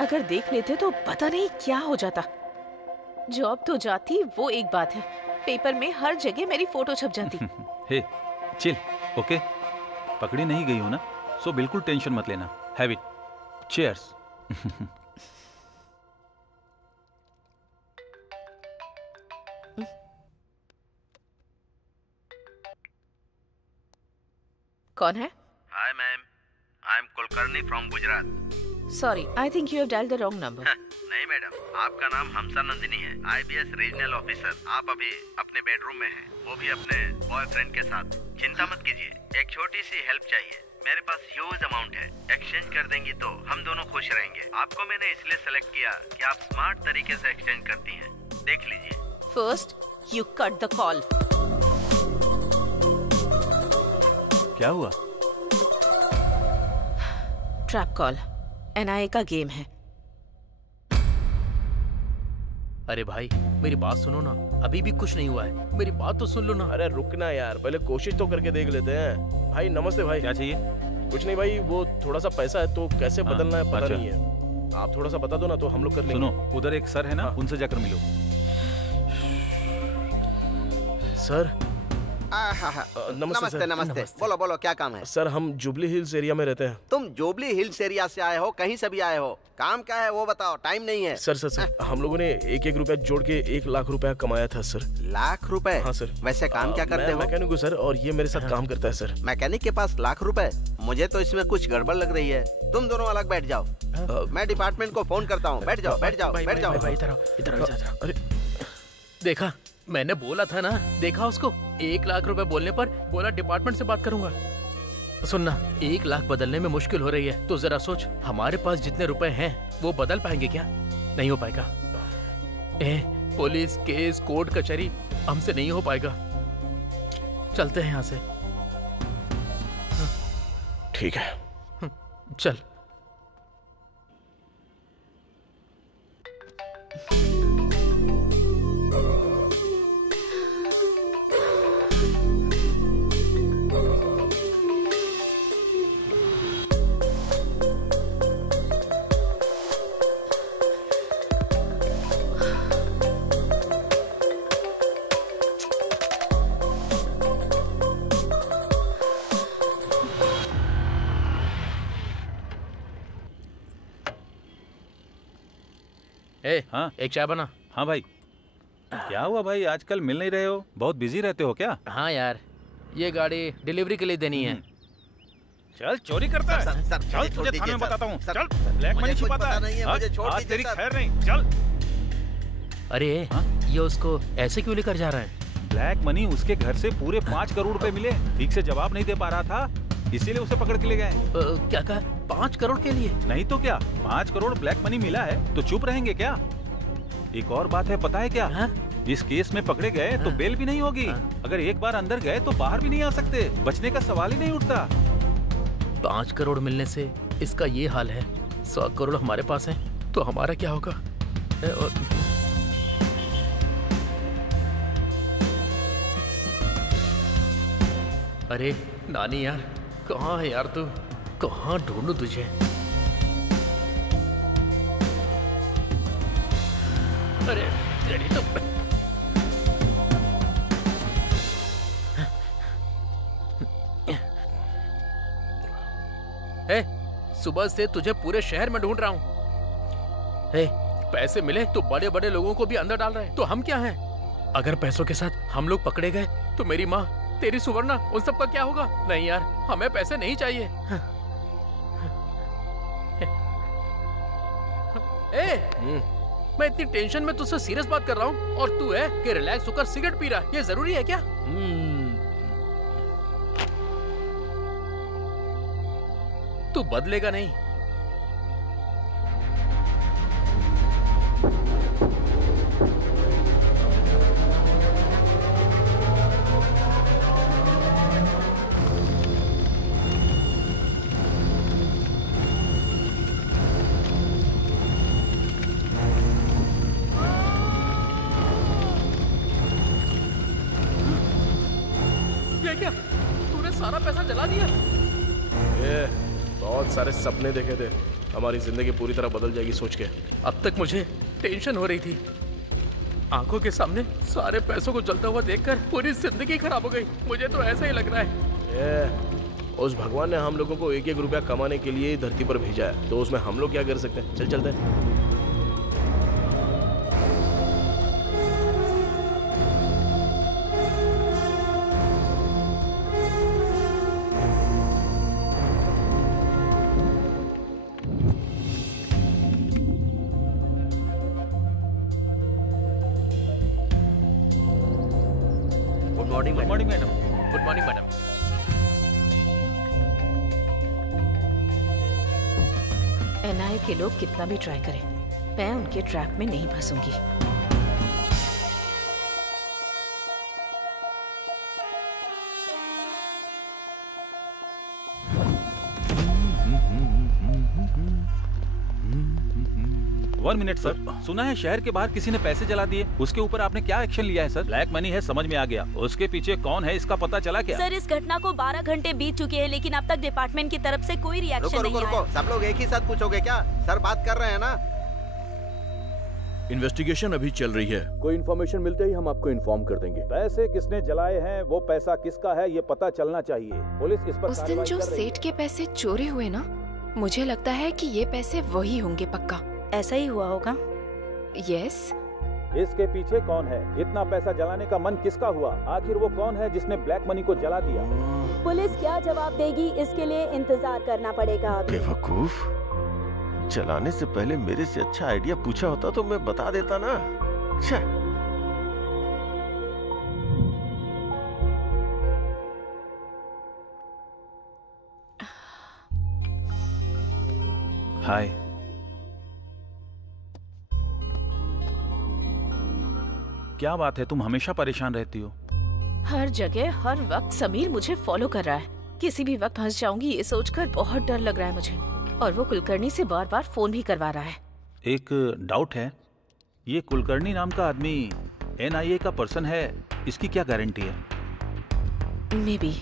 अगर देख लेते तो पता नहीं क्या हो जाता। जॉब तो जाती, वो एक बात है, पेपर में हर जगह मेरी फोटो छप जाती। हे चिल, ओके? पकड़ी नहीं गई हो ना, सो बिल्कुल टेंशन मत लेना। Have it, cheers. कौन है? Hi ma'am, I am Kulkarni from Gujarat. Sorry, I think you have dialled the wrong number. नहीं मैडम, आपका नाम हमसा नंदिनी है, IBS रीजनल ऑफिसर। आप अभी अपने बेडरूम में हैं, वो भी अपने बॉयफ्रेंड के साथ। चिंता मत कीजिए, एक छोटी सी हेल्प चाहिए। मेरे पास ह्यूज अमाउंट है, एक्सचेंज कर देंगी तो हम दोनों खुश रहेंगे। आपको मैंने इसलिए सेलेक्ट किया कि आप स्मार्ट तरीके से एक्सचेंज करती हैं। देख लीजिए। First you cut the call. क्या हुआ? ट्रैप कॉल, NIA का गेम है। अरे भाई मेरी बात सुनो ना, अभी भी कुछ नहीं हुआ है, मेरी बात तो सुन लो ना। अरे रुकना यार, पहले कोशिश तो करके देख लेते हैं। भाई नमस्ते भाई। क्या चाहिए? कुछ नहीं भाई, वो थोड़ा सा पैसा है तो कैसे बदलना है पता अच्छा। नहीं है, आप थोड़ा सा बता दो ना तो हम लोग कर लेंगे। सुनो, उधर एक सर है ना, उनसे जाकर मिलो। सर नमस्ते नमस्ते। बोलो बोलो, क्या काम है? सर हम जुबली हिल्स एरिया में रहते हैं। तुम जुबली हिल्स एरिया से आए हो? कहीं से भी आए हो? काम क्या है वो बताओ, टाइम नहीं है। सर हम लोगों ने एक रुपया जोड़ के 1 लाख रुपया कमाया था सर। लाख रुपए? हाँ सर। वैसे काम क्या करते हो? मैकेनिक हूँ सर, और ये मेरे साथ काम करता है सर। मैकेनिक के पास लाख रुपए? मुझे तो इसमें कुछ गड़बड़ लग रही है। तुम दोनों अलग बैठ जाओ, मैं डिपार्टमेंट को फोन करता हूँ। बैठ जाओ बैठ जाओ बैठ जाओ। इधर। अरे देखा, मैंने बोला था ना, देखा उसको। 1 लाख रुपए बोलने पर बोला डिपार्टमेंट से बात करूंगा। सुनना, 1 लाख बदलने में मुश्किल हो रही है तो जरा सोच, हमारे पास जितने रुपए हैं वो बदल पाएंगे क्या? नहीं हो पाएगा। पुलिस केस कोर्ट कचहरी हमसे नहीं हो पाएगा। चलते हैं यहाँ से। ठीक है चल। हाँ एक चाय बना। हाँ भाई। क्या हुआ भाई, आजकल मिल नहीं रहे हो? बहुत बिजी रहते हो क्या? हाँ यार, ये गाड़ी डिलीवरी के लिए देनी है। चल चोरी करता है। चल तुझे थाने में बताता हूँ। चल, ब्लैक मनी छुपाता है। आज तेरी खैर नहीं, चल। अरे ये उसको ऐसे क्यों लेकर जा रहा है? ब्लैक मनी उसके घर से पूरे 5 करोड़ रुपए मिले। ठीक से जवाब नहीं दे पा रहा था, इसीलिए उसे पकड़ के ले गए। क्या कहा? 5 करोड़ के लिए? नहीं तो क्या, 5 करोड़ ब्लैक मनी मिला है तो चुप रहेंगे क्या? एक और बात है, पता है क्या? इस केस में पकड़े गए तो बेल भी नहीं होगी। अगर एक बार अंदर गए तो बाहर भी नहीं आ सकते। बचने का सवाल ही नहीं उठता। 5 करोड़ मिलने से इसका ये हाल है। 100 करोड़ हमारे पास है तो हमारा क्या होगा? अरे नानी यार, कहाँ है यार तू? कहाँ ढूंढूं तुझे? अरे तेरी तो सुबह से तुझे पूरे शहर में ढूंढ रहा हूँ। पैसे मिले तो बड़े बड़े लोगों को भी अंदर डाल रहे हैं, तो हम क्या हैं? अगर पैसों के साथ हम लोग पकड़े गए तो मेरी माँ, तेरी सुवर्णा, उन सब का क्या होगा? नहीं यार, हमें पैसे नहीं चाहिए। मैं इतनी टेंशन में तुझसे सीरियस बात कर रहा हूँ और तू है कि रिलैक्स होकर सिगरेट पी रहा है। ये जरूरी है क्या? तू बदलेगा नहीं। सारे सपने देखे थे, हमारी जिंदगी पूरी तरह बदल जाएगी सोच के। अब तक मुझे टेंशन हो रही थी, आंखों के सामने सारे पैसों को जलता हुआ देखकर पूरी जिंदगी खराब हो गई। मुझे तो ऐसा ही लग रहा है। उस भगवान ने हम लोगों को एक एक रुपया कमाने के लिए धरती पर भेजा है, तो उसमें हम लोग क्या कर सकते हैं? चल चलते हैं। Good morning madam. Good morning madam. NIA के लोग कितना भी ट्राई करें, मैं उनके ट्रैप में नहीं फंसूंगी। वन मिनट सर, सुना है शहर के बाहर किसी ने पैसे जला दिए, उसके ऊपर आपने क्या एक्शन लिया है सर? ब्लैक मनी है, समझ में आ गया, उसके पीछे कौन है इसका पता चला क्या? सर, इस घटना को 12 घंटे बीत चुके हैं, लेकिन अब तक डिपार्टमेंट की तरफ से कोई रिएक्शन नहीं आया। सब लोग एक ही साथ पूछोगे क्या? सर बात कर रहे हैं ना। इन्वेस्टिगेशन अभी चल रही है, कोई इन्फॉर्मेशन मिलते ही हम आपको इन्फॉर्म कर देंगे। पैसे किसने जलाए हैं, वो पैसा किसका है, ये पता चलना चाहिए। पुलिस इस पर उस दिन जो सेठ के पैसे चोरी हुए ना, मुझे लगता है कि ये पैसे वही होंगे पक्का। ऐसा ही हुआ होगा। यस। इसके पीछे कौन है? इतना पैसा जलाने का मन किसका हुआ? आखिर वो कौन है जिसने ब्लैक मनी को जला दिया? पुलिस क्या जवाब देगी, इसके लिए इंतजार करना पड़ेगा। बेवकूफ, जलाने से पहले मेरे से अच्छा आइडिया पूछा होता तो मैं बता देता ना। हाय। क्या बात है, तुम हमेशा परेशान रहती हो? हर जगह हर वक्त समीर मुझे फॉलो कर रहा है। किसी भी वक्त फंस जाऊंगी ये सोचकर बहुत डर लग रहा है मुझे। और वो कुलकर्णी से बार बार फोन भी करवा रहा है। एक डाउट है, ये कुलकर्णी नाम का आदमी एनआईए का पर्सन है, इसकी क्या गारंटी है? May be.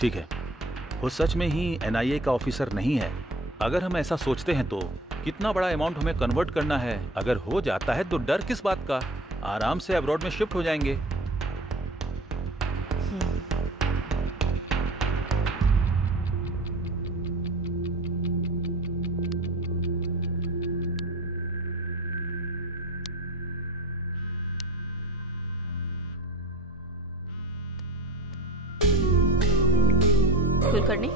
ठीक है, वो सच में ही एनआईए का ऑफिसर नहीं है। अगर हम ऐसा सोचते हैं तो कितना बड़ा अमाउंट हमें कन्वर्ट करना है। अगर हो जाता है तो डर किस बात का, आराम से अब्रॉड में शिफ्ट हो जाएंगे। कुलकर्णी,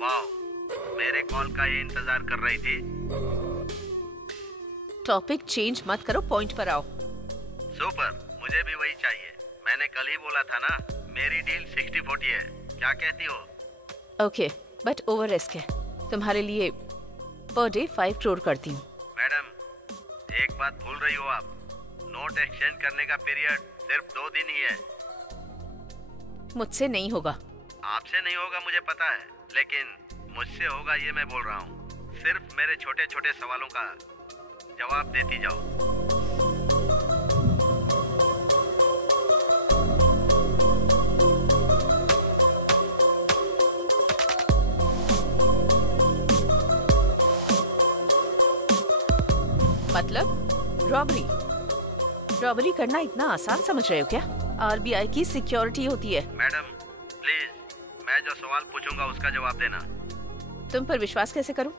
वाओ, मेरे कॉल का ये इंतजार कर रही थी। टॉपिक चेंज मत करो, पॉइंट पर आओ। सुपर, मुझे भी वही चाहिए। मैंने कल ही बोला था ना, मेरी डील 60-40 है। क्या कहती हो? ओके, बट ओवर रिस्क है। तुम्हारे लिए पर डे 5 करोड़ करती हूँ। मैडम, एक बात भूल रही हो आप, नोट एक्सचेंज करने का पीरियड सिर्फ 2 दिन ही है। मुझसे नहीं होगा। आपसे नहीं होगा मुझे पता है, लेकिन मुझसे होगा ये मैं बोल रहा हूँ। सिर्फ मेरे छोटे छोटे सवालों का जवाब देती जाओ। मतलब रॉबरी करना इतना आसान समझ रहे हो क्या? आरबीआई की सिक्योरिटी होती है। मैडम प्लीज, मैं जो सवाल पूछूंगा उसका जवाब देना। तुम पर विश्वास कैसे करूं?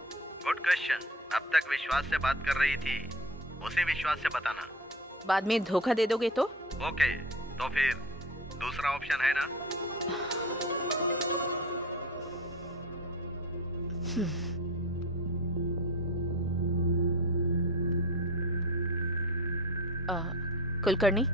Good question. अब तक विश्वास से बात कर रही थी, उसे विश्वास से बताना। बाद में धोखा दे दोगे तो? ओके, तो फिर दूसरा ऑप्शन है ना? कुलकर्णी,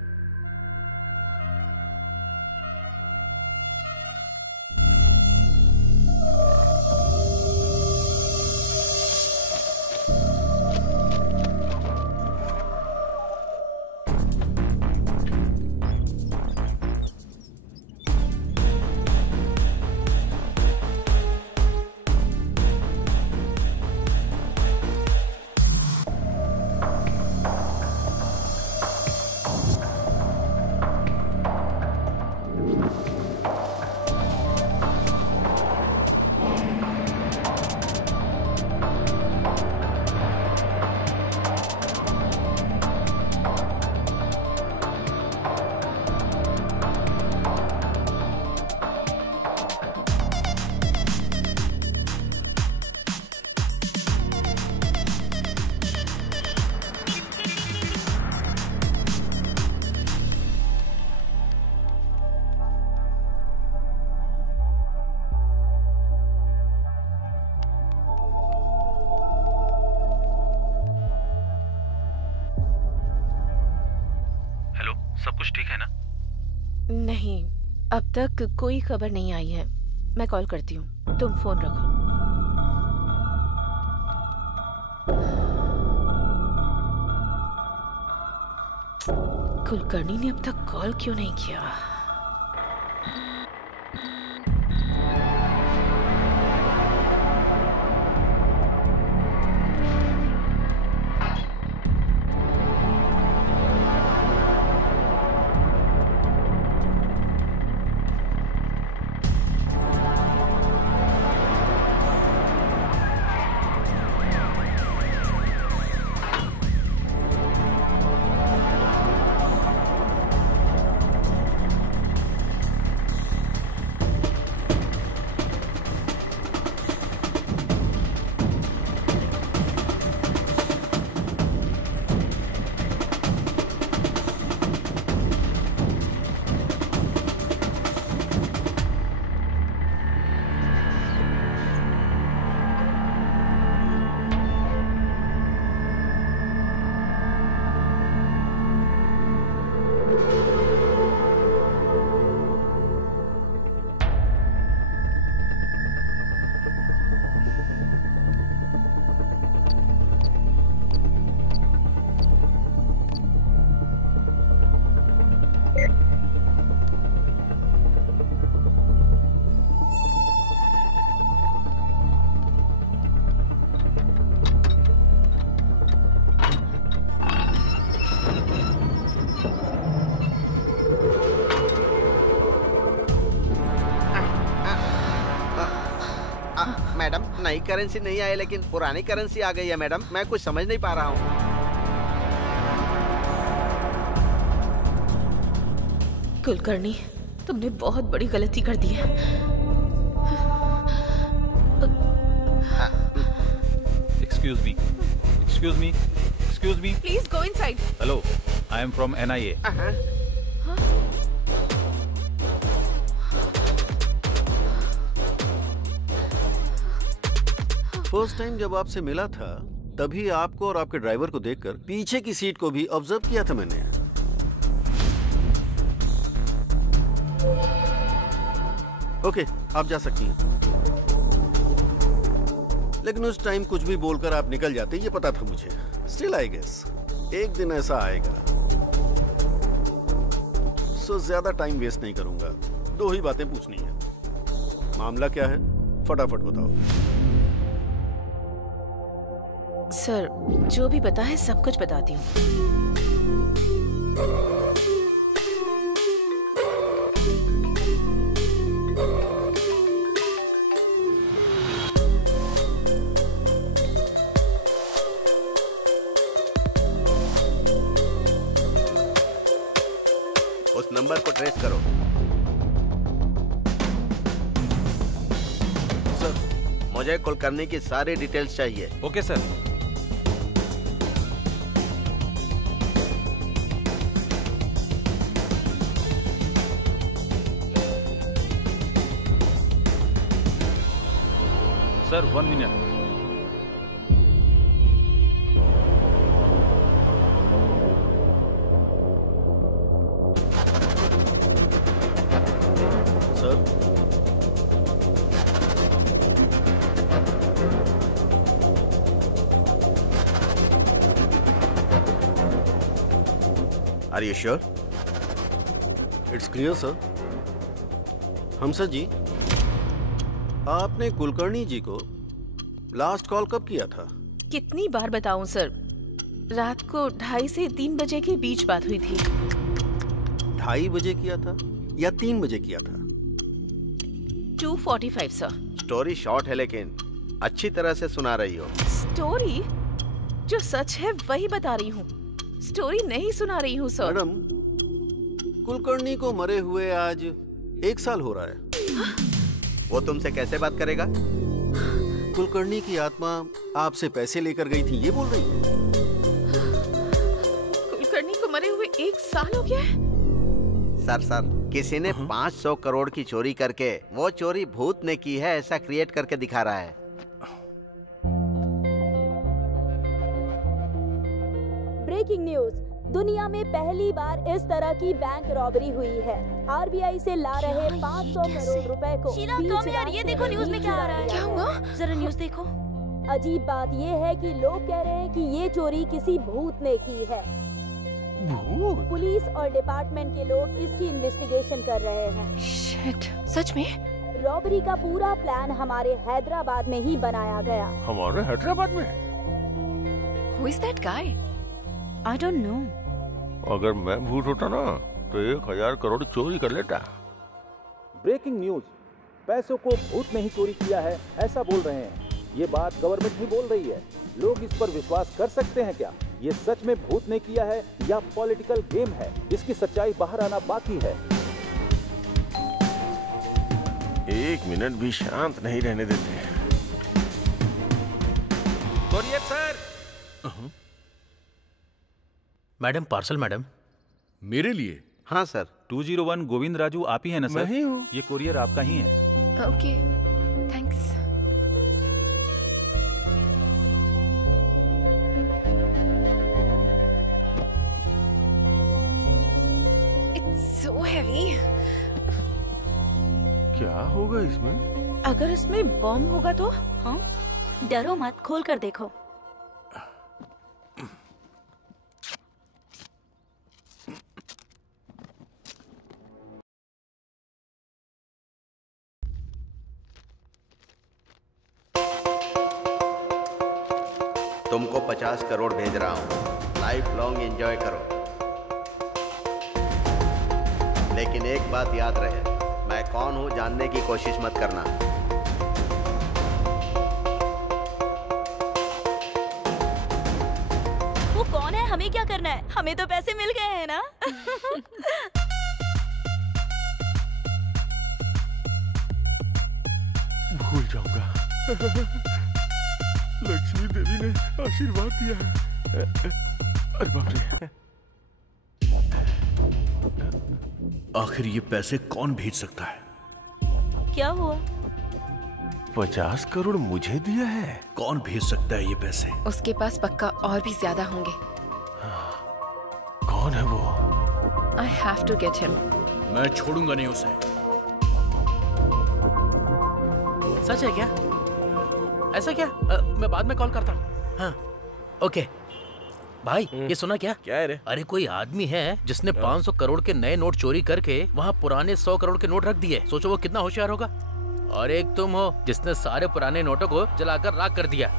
सब कुछ ठीक है ना? नहीं, अब तक कोई खबर नहीं आई है। मैं कॉल करती हूँ, तुम फोन रखो। कुलकर्णी ने अब तक कॉल क्यों नहीं किया? मैडम, नई करेंसी नहीं आई लेकिन पुरानी करेंसी आ गई है मैडम। मैं कुछ समझ नहीं पा रहा हूँ। कुलकर्णी, तुमने बहुत बड़ी गलती कर दी है। Excuse me, excuse me, excuse me. Please go inside. Hello, I am from NIA। First time जब आपसे मिला था तभी आपको और आपके ड्राइवर को देखकर पीछे की सीट को भी ऑब्जर्व किया था मैंने। ओके, आप जा सकती हैं। लेकिन उस टाइम कुछ भी बोलकर आप निकल जाते, ये पता था मुझे। स्टिल आई गेस एक दिन ऐसा आएगा। सो ज्यादा टाइम वेस्ट नहीं करूंगा। 2 ही बातें पूछनी है। मामला क्या है, फटाफट बताओ। सर, जो भी बता है सब कुछ बताती हूँ। उस नंबर को ट्रेस करो। सर, मुझे कुलकर्णी की सारी डिटेल्स चाहिए। Okay sir. Sir 1 minute. Sir, are you sure? It's clear sir. हमसर जी, आपने कुलकर्णी जी को लास्ट कॉल कब किया था? कितनी बार बताऊं सर, रात को 2:30 से 3 बजे के बीच बात हुई थी। 2:30 बजे किया था या 3 बजे किया था? 2:45 सर। स्टोरी शॉर्ट है लेकिन अच्छी तरह से सुना रही हो। स्टोरी? जो सच है वही बता रही हूँ, स्टोरी नहीं सुना रही हूँ सर। मैडम, कुलकर्णी को मरे हुए आज 1 साल हो रहा है। वो तुमसे कैसे बात करेगा? कुलकर्णी की आत्मा आपसे पैसे लेकर गई थी, ये बोल रही है। कुलकर्णी को मरे हुए 1 साल हो गया है? सर, किसी ने 500 करोड़ की चोरी करके वो चोरी भूत ने की है ऐसा क्रिएट करके दिखा रहा है। ब्रेकिंग न्यूज, दुनिया में पहली बार इस तरह की बैंक रॉबरी हुई है। आरबीआई से ला रहे 500 करोड़ रुपए को शीला कम यार, ये देखो न्यूज में क्या आ रहा है। क्या हुआ? जरा न्यूज देखो। अजीब बात ये है कि लोग कह रहे हैं कि ये चोरी किसी भूत ने की है। भूत? पुलिस और डिपार्टमेंट के लोग इसकी इन्वेस्टिगेशन कर रहे हैं। शिट, सच में? रॉबरी का पूरा प्लान हमारे हैदराबाद में ही बनाया गया। हमारे हैदराबाद में? Who is that guy? I don't know. अगर मैं भूत होता ना तो 1000 करोड़ चोरी कर लेता। ब्रेकिंग न्यूज, पैसों को भूत ने ही चोरी किया है ऐसा बोल रहे हैं। ये बात गवर्नमेंट ही बोल रही है। लोग इस पर विश्वास कर सकते हैं क्या? ये सच में भूत ने किया है या पॉलिटिकल गेम है? इसकी सच्चाई बाहर आना बाकी है। 1 मिनट भी शांत नहीं रहने देते। Courier sir. Madam, parcel madam. मेरे लिए? हाँ सर। 201 गोविंद राजू आप ही है ना सर? मैं ही हूँ। ये कोरियर आपका ही है। Okay, thanks. It's so heavy. क्या होगा इसमें? अगर इसमें बम होगा तो? हाँ, डरो मत, खोल कर देखो। तुमको 50 करोड़ भेज रहा हूँ। लाइफ लॉन्ग एंजॉय करो। लेकिन एक बात याद रहे, मैं कौन हूँ जानने की कोशिश मत करना। वो कौन है? हमें क्या करना है? हमें तो पैसे मिल गए हैं ना। भूल जाऊंगा। लक्ष्मी देवी ने आशीर्वाद दिया है। अरे बाप रे। आखिर ये पैसे कौन भेज सकता है? क्या हुआ? 50 करोड़ मुझे दिया है। कौन भेज सकता है ये पैसे? उसके पास पक्का और भी ज्यादा होंगे। कौन है वो? I have to get him. मैं छोड़ूंगा नहीं उसे। सच है क्या? ऐसा क्या? मैं बाद में कॉल करता हूँ। हाँ, ओके। भाई, ये सुना क्या? क्या है रे? अरे कोई आदमी है जिसने 500 करोड़ के नए नोट चोरी करके वहाँ पुराने 100 करोड़ के नोट रख दिए। सोचो वो कितना होशियार होगा। और एक तुम हो जिसने सारे पुराने नोटों को जलाकर राख कर दिया।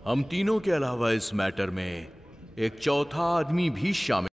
हम तीनों के अलावा इस मैटर में एक चौथा आदमी भी शामिल।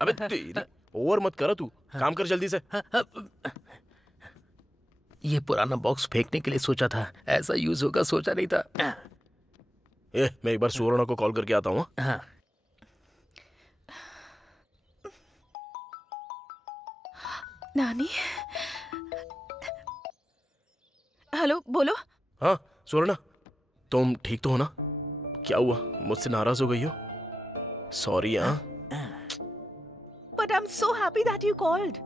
अबे तेरी ओवर मत कर तू, काम कर जल्दी से। ये पुराना बॉक्स फेंकने के लिए सोचा था, ऐसा यूज होगा सोचा नहीं था। मैं एक बार सुवर्णा को कॉल करके आता हूँ। हाँ। नानी, हेलो, बोलो। हाँ सुवर्णा, तुम ठीक तो हो ना? क्या हुआ, मुझसे नाराज हो गई हो? सॉरी। हाँ, but I am so happy that you called.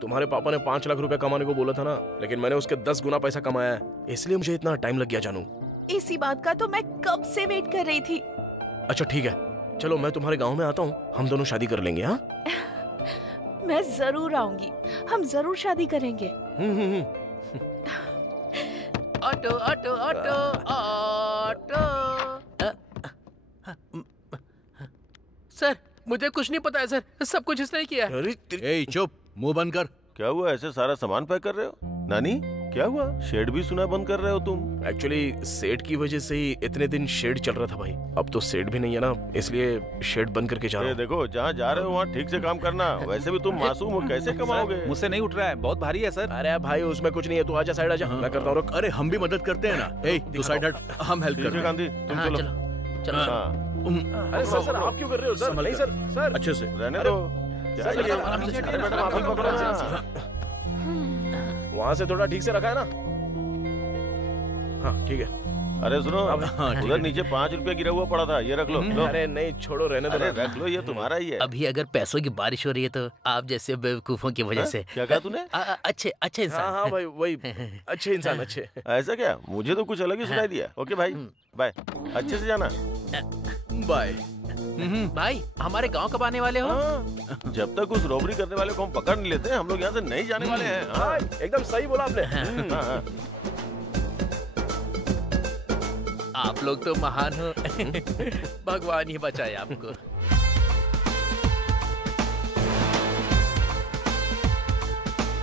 तुम्हारे पापा ने 5 लाख रुपए कमाने को बोला था ना, लेकिन मैंने उसके 10 गुना पैसा कमाया है, इसलिए मुझे इतना टाइम लग गया जानू। इसी बात का तो मैं कब से वेट कर रही थी। अच्छा ठीक है, चलो मैं तुम्हारे गांव में आता हूँ, हम दोनों शादी कर लेंगे। हाँ मैं जरूर आऊंगी, हम जरूर शादी करेंगे। Auto auto auto auto. Sir मुझे कुछ नहीं पता है सर, सब कुछ इसने ही किया है। ए चुप, मुंह बंद कर। क्या हुआ, ऐसे सारा सामान पैक कर रहे हो? नानी क्या हुआ, शेड भी सुना बंद कर रहे हो तुम? एक्चुअली शेड की वजह से ही इतने दिन शेड चल रहा था भाई, अब तो शेड भी नहीं है ना, इसलिए शेड बंद करके जा रहा हूं। देखो जहाँ जा रहे हो वहाँ ठीक से काम करना, वैसे भी तुम मासूम हो, कैसे कमाओगे? मुझसे नहीं उठ रहा है, बहुत भारी है सर। अरे भाई उसमें कुछ नहीं है, तू आजा साइड आजा, मैं करता हूँ। अरे हम भी मदद करते हैं ना। ए तू साइड हट, हम हेल्प करते हैं। गांधी तुम चलो। अरे सर आप क्यों कर रहे हो सर? नहीं सर, सर अच्छे से रहने दो। वहाँ से थोड़ा ठीक से रखा है ना? हाँ ठीक है। अरे सुनो, उधर नीचे 5 रुपया गिरा हुआ पड़ा था, ये रख लो। अरे नहीं छोड़ो, रहने दो। रख लो, ये तुम्हारा ही है। अभी अगर पैसों की बारिश हो रही है तो आप जैसे बेवकूफों की वजह से। क्या कहा तूने? अच्छे इंसान। हाँ भाई वही अच्छे इंसान, अच्छे। ऐसा क्या, मुझे तो कुछ अलग ही सुनाई दिया। ओके भाई बाय, अच्छे से जाना। बाय। भाई हमारे गांव कब आने वाले हो? जब तक उस रॉबरी करने वाले को हम पकड़ नहीं लेते, हम लोग यहाँ से नहीं जाने वाले हैं। हाँ एकदम सही बोला आपने। आप लोग तो महान हो। भगवान ही बचाए आपको।